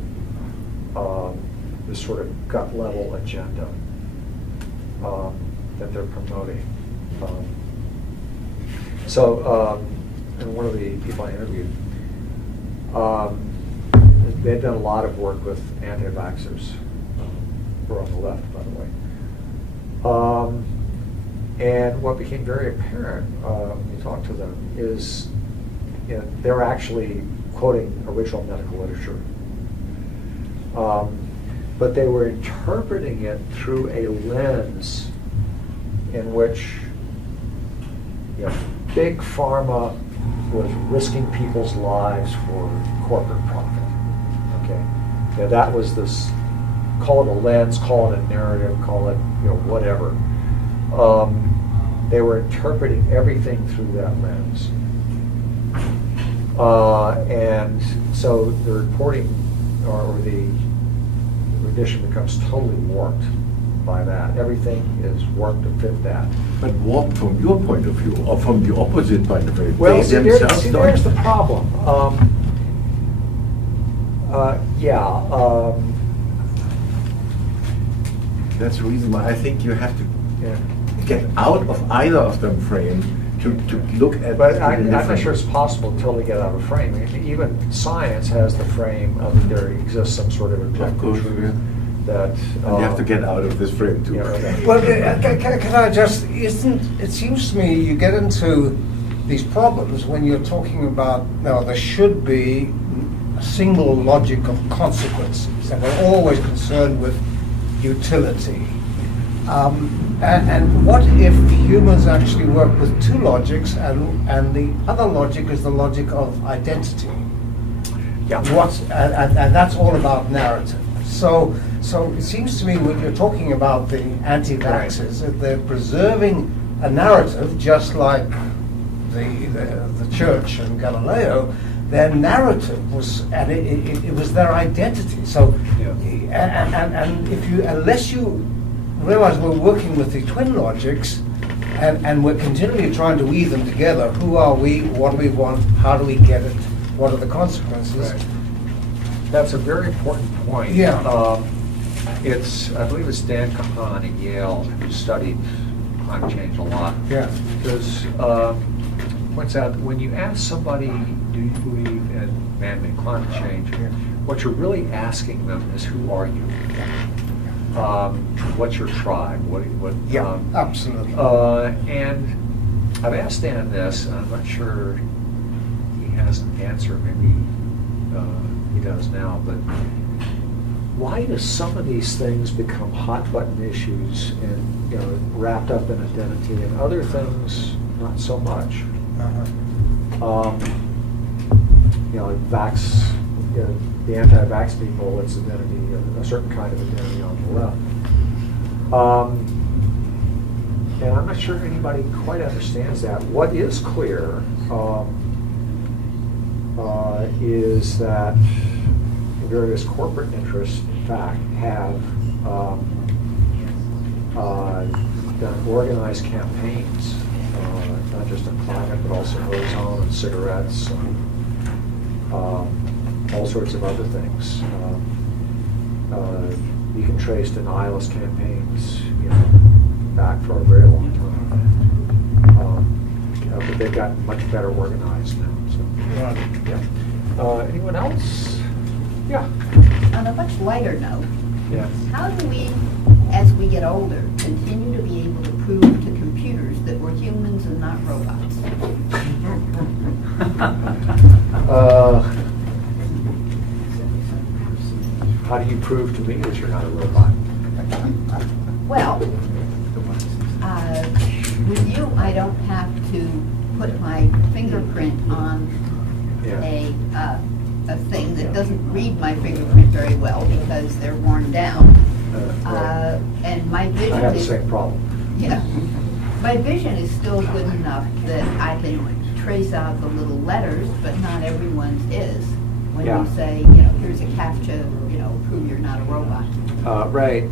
this sort of gut level agenda that they're promoting. And one of the people I interviewed, they've done a lot of work with anti-vaxxers, who are on the left, by the way. And what became very apparent when you talk to them is they're actually quoting original medical literature. But they were interpreting it through a lens in which big pharma was risking people's lives for corporate profit. Okay, that was this. Call it a lens, call it a narrative, call it whatever. They were interpreting everything through that lens, and so the reporting or the rendition becomes totally warped by that. Everything is warped to fit that. But warped from your point of view, or from the opposite point of view? Well, they themselves there's the don't. problem. That's the reason why I think you have to get out of either of them frame to look at. But I'm not sure it's possible until they get out of frame. I mean, even science has the frame of that there exists some sort of objective truth that. And you have to get out of this frame too. Well, can I just, it seems to me you get into these problems when you're talking about, there should be a single logic of consequences, and we're always concerned with utility. And what if humans actually work with two logics, and the other logic is the logic of identity? Yeah. And that's all about narrative. So it seems to me when you're talking about the anti-vaxxers, that they're preserving a narrative, just like the church and Galileo. Their narrative was, and it was their identity. So, and if unless you realize we're working with the twin logics, and we're continually trying to weave them together. Who are we? What do we want? How do we get it? What are the consequences? Right. That's a very important point. Yeah. I believe it's Dan Kahan at Yale who studied climate change a lot. Yeah. Because points out, when you ask somebody, do you believe in man-made climate change, what you're really asking them is, who are you? What's your tribe? Yeah, absolutely. And I've asked Dan this, and I'm not sure he has an answer. Maybe he does now. But why do some of these things become hot button issues and wrapped up in identity, and other things not so much? The anti-vax people, it's identity, a certain kind of identity on the left. And I'm not sure anybody quite understands that. What is clear is that various corporate interests, in fact, have done organized campaigns, not just on climate, but also ozone and cigarettes, all sorts of other things. You can trace denialist campaigns, back for a very long time. But they've gotten much better organized now. So, yeah. Anyone else? Yeah. On a much lighter note, Yeah. how do we, as we get older, continue to be able to prove to computers that we're humans and not robots? How do you prove to me that you're not a robot? Well, with you, I don't have to put my fingerprint on a thing that doesn't read my fingerprint very well because they're worn down. Right. And my vision I have the is... same problem. Yeah. My vision is still good enough that I can trace out the little letters, but not everyone's is. When Yeah. you say, here's a CAPTCHA, prove you're not a robot. Right.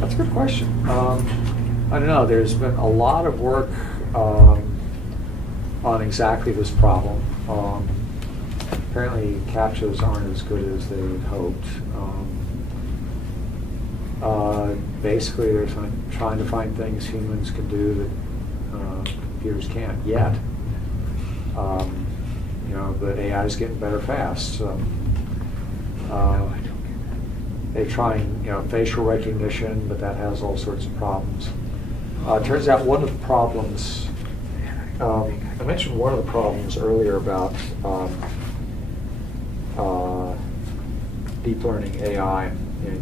That's a good question. I don't know. There's been a lot of work on exactly this problem. Apparently, CAPTCHAs aren't as good as they had hoped. Basically, they're trying to find things humans can do that computers can't yet. But AI is getting better fast. So, they're trying, facial recognition, but that has all sorts of problems. It turns out one of the problems, I mentioned one of the problems earlier about deep learning AI. It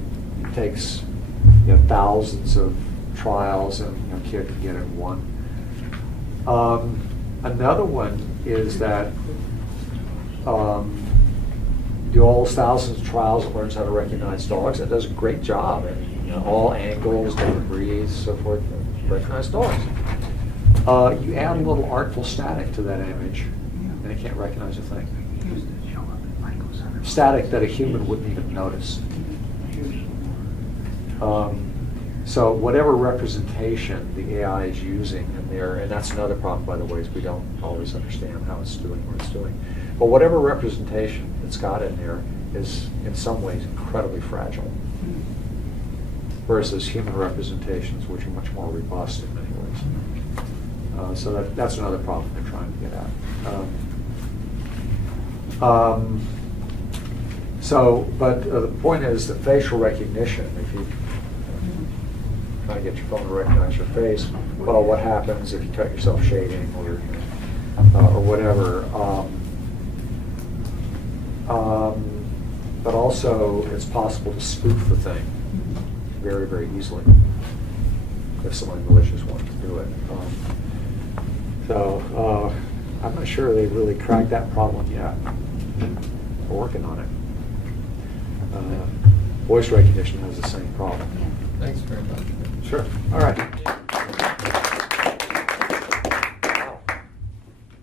takes thousands of trials, and kid can get it in one. Another one is that do all those thousands of trials, it learns how to recognize dogs. It does a great job. All angles, different breeds, so forth, recognize dogs. You add a little artful static to that image, and it can't recognize a thing. Static that a human wouldn't even notice. So whatever representation the AI is using in there, and that's another problem, by the way, is we don't always understand how it's doing what it's doing. But whatever representation it's got in there is, in some ways, incredibly fragile. Versus human representations, which are much more robust in many ways. So that's another problem they're trying to get at. But the point is that facial recognition, if you try to get your phone to recognize your face, well, what happens if you cut yourself shaving or whatever? But also, it's possible to spoof the thing very, very easily if someone malicious wanted to do it. I'm not sure they've really cracked that problem yet. We're working on it. Voice recognition has the same problem. Yeah. Thanks very much. Sure. All right.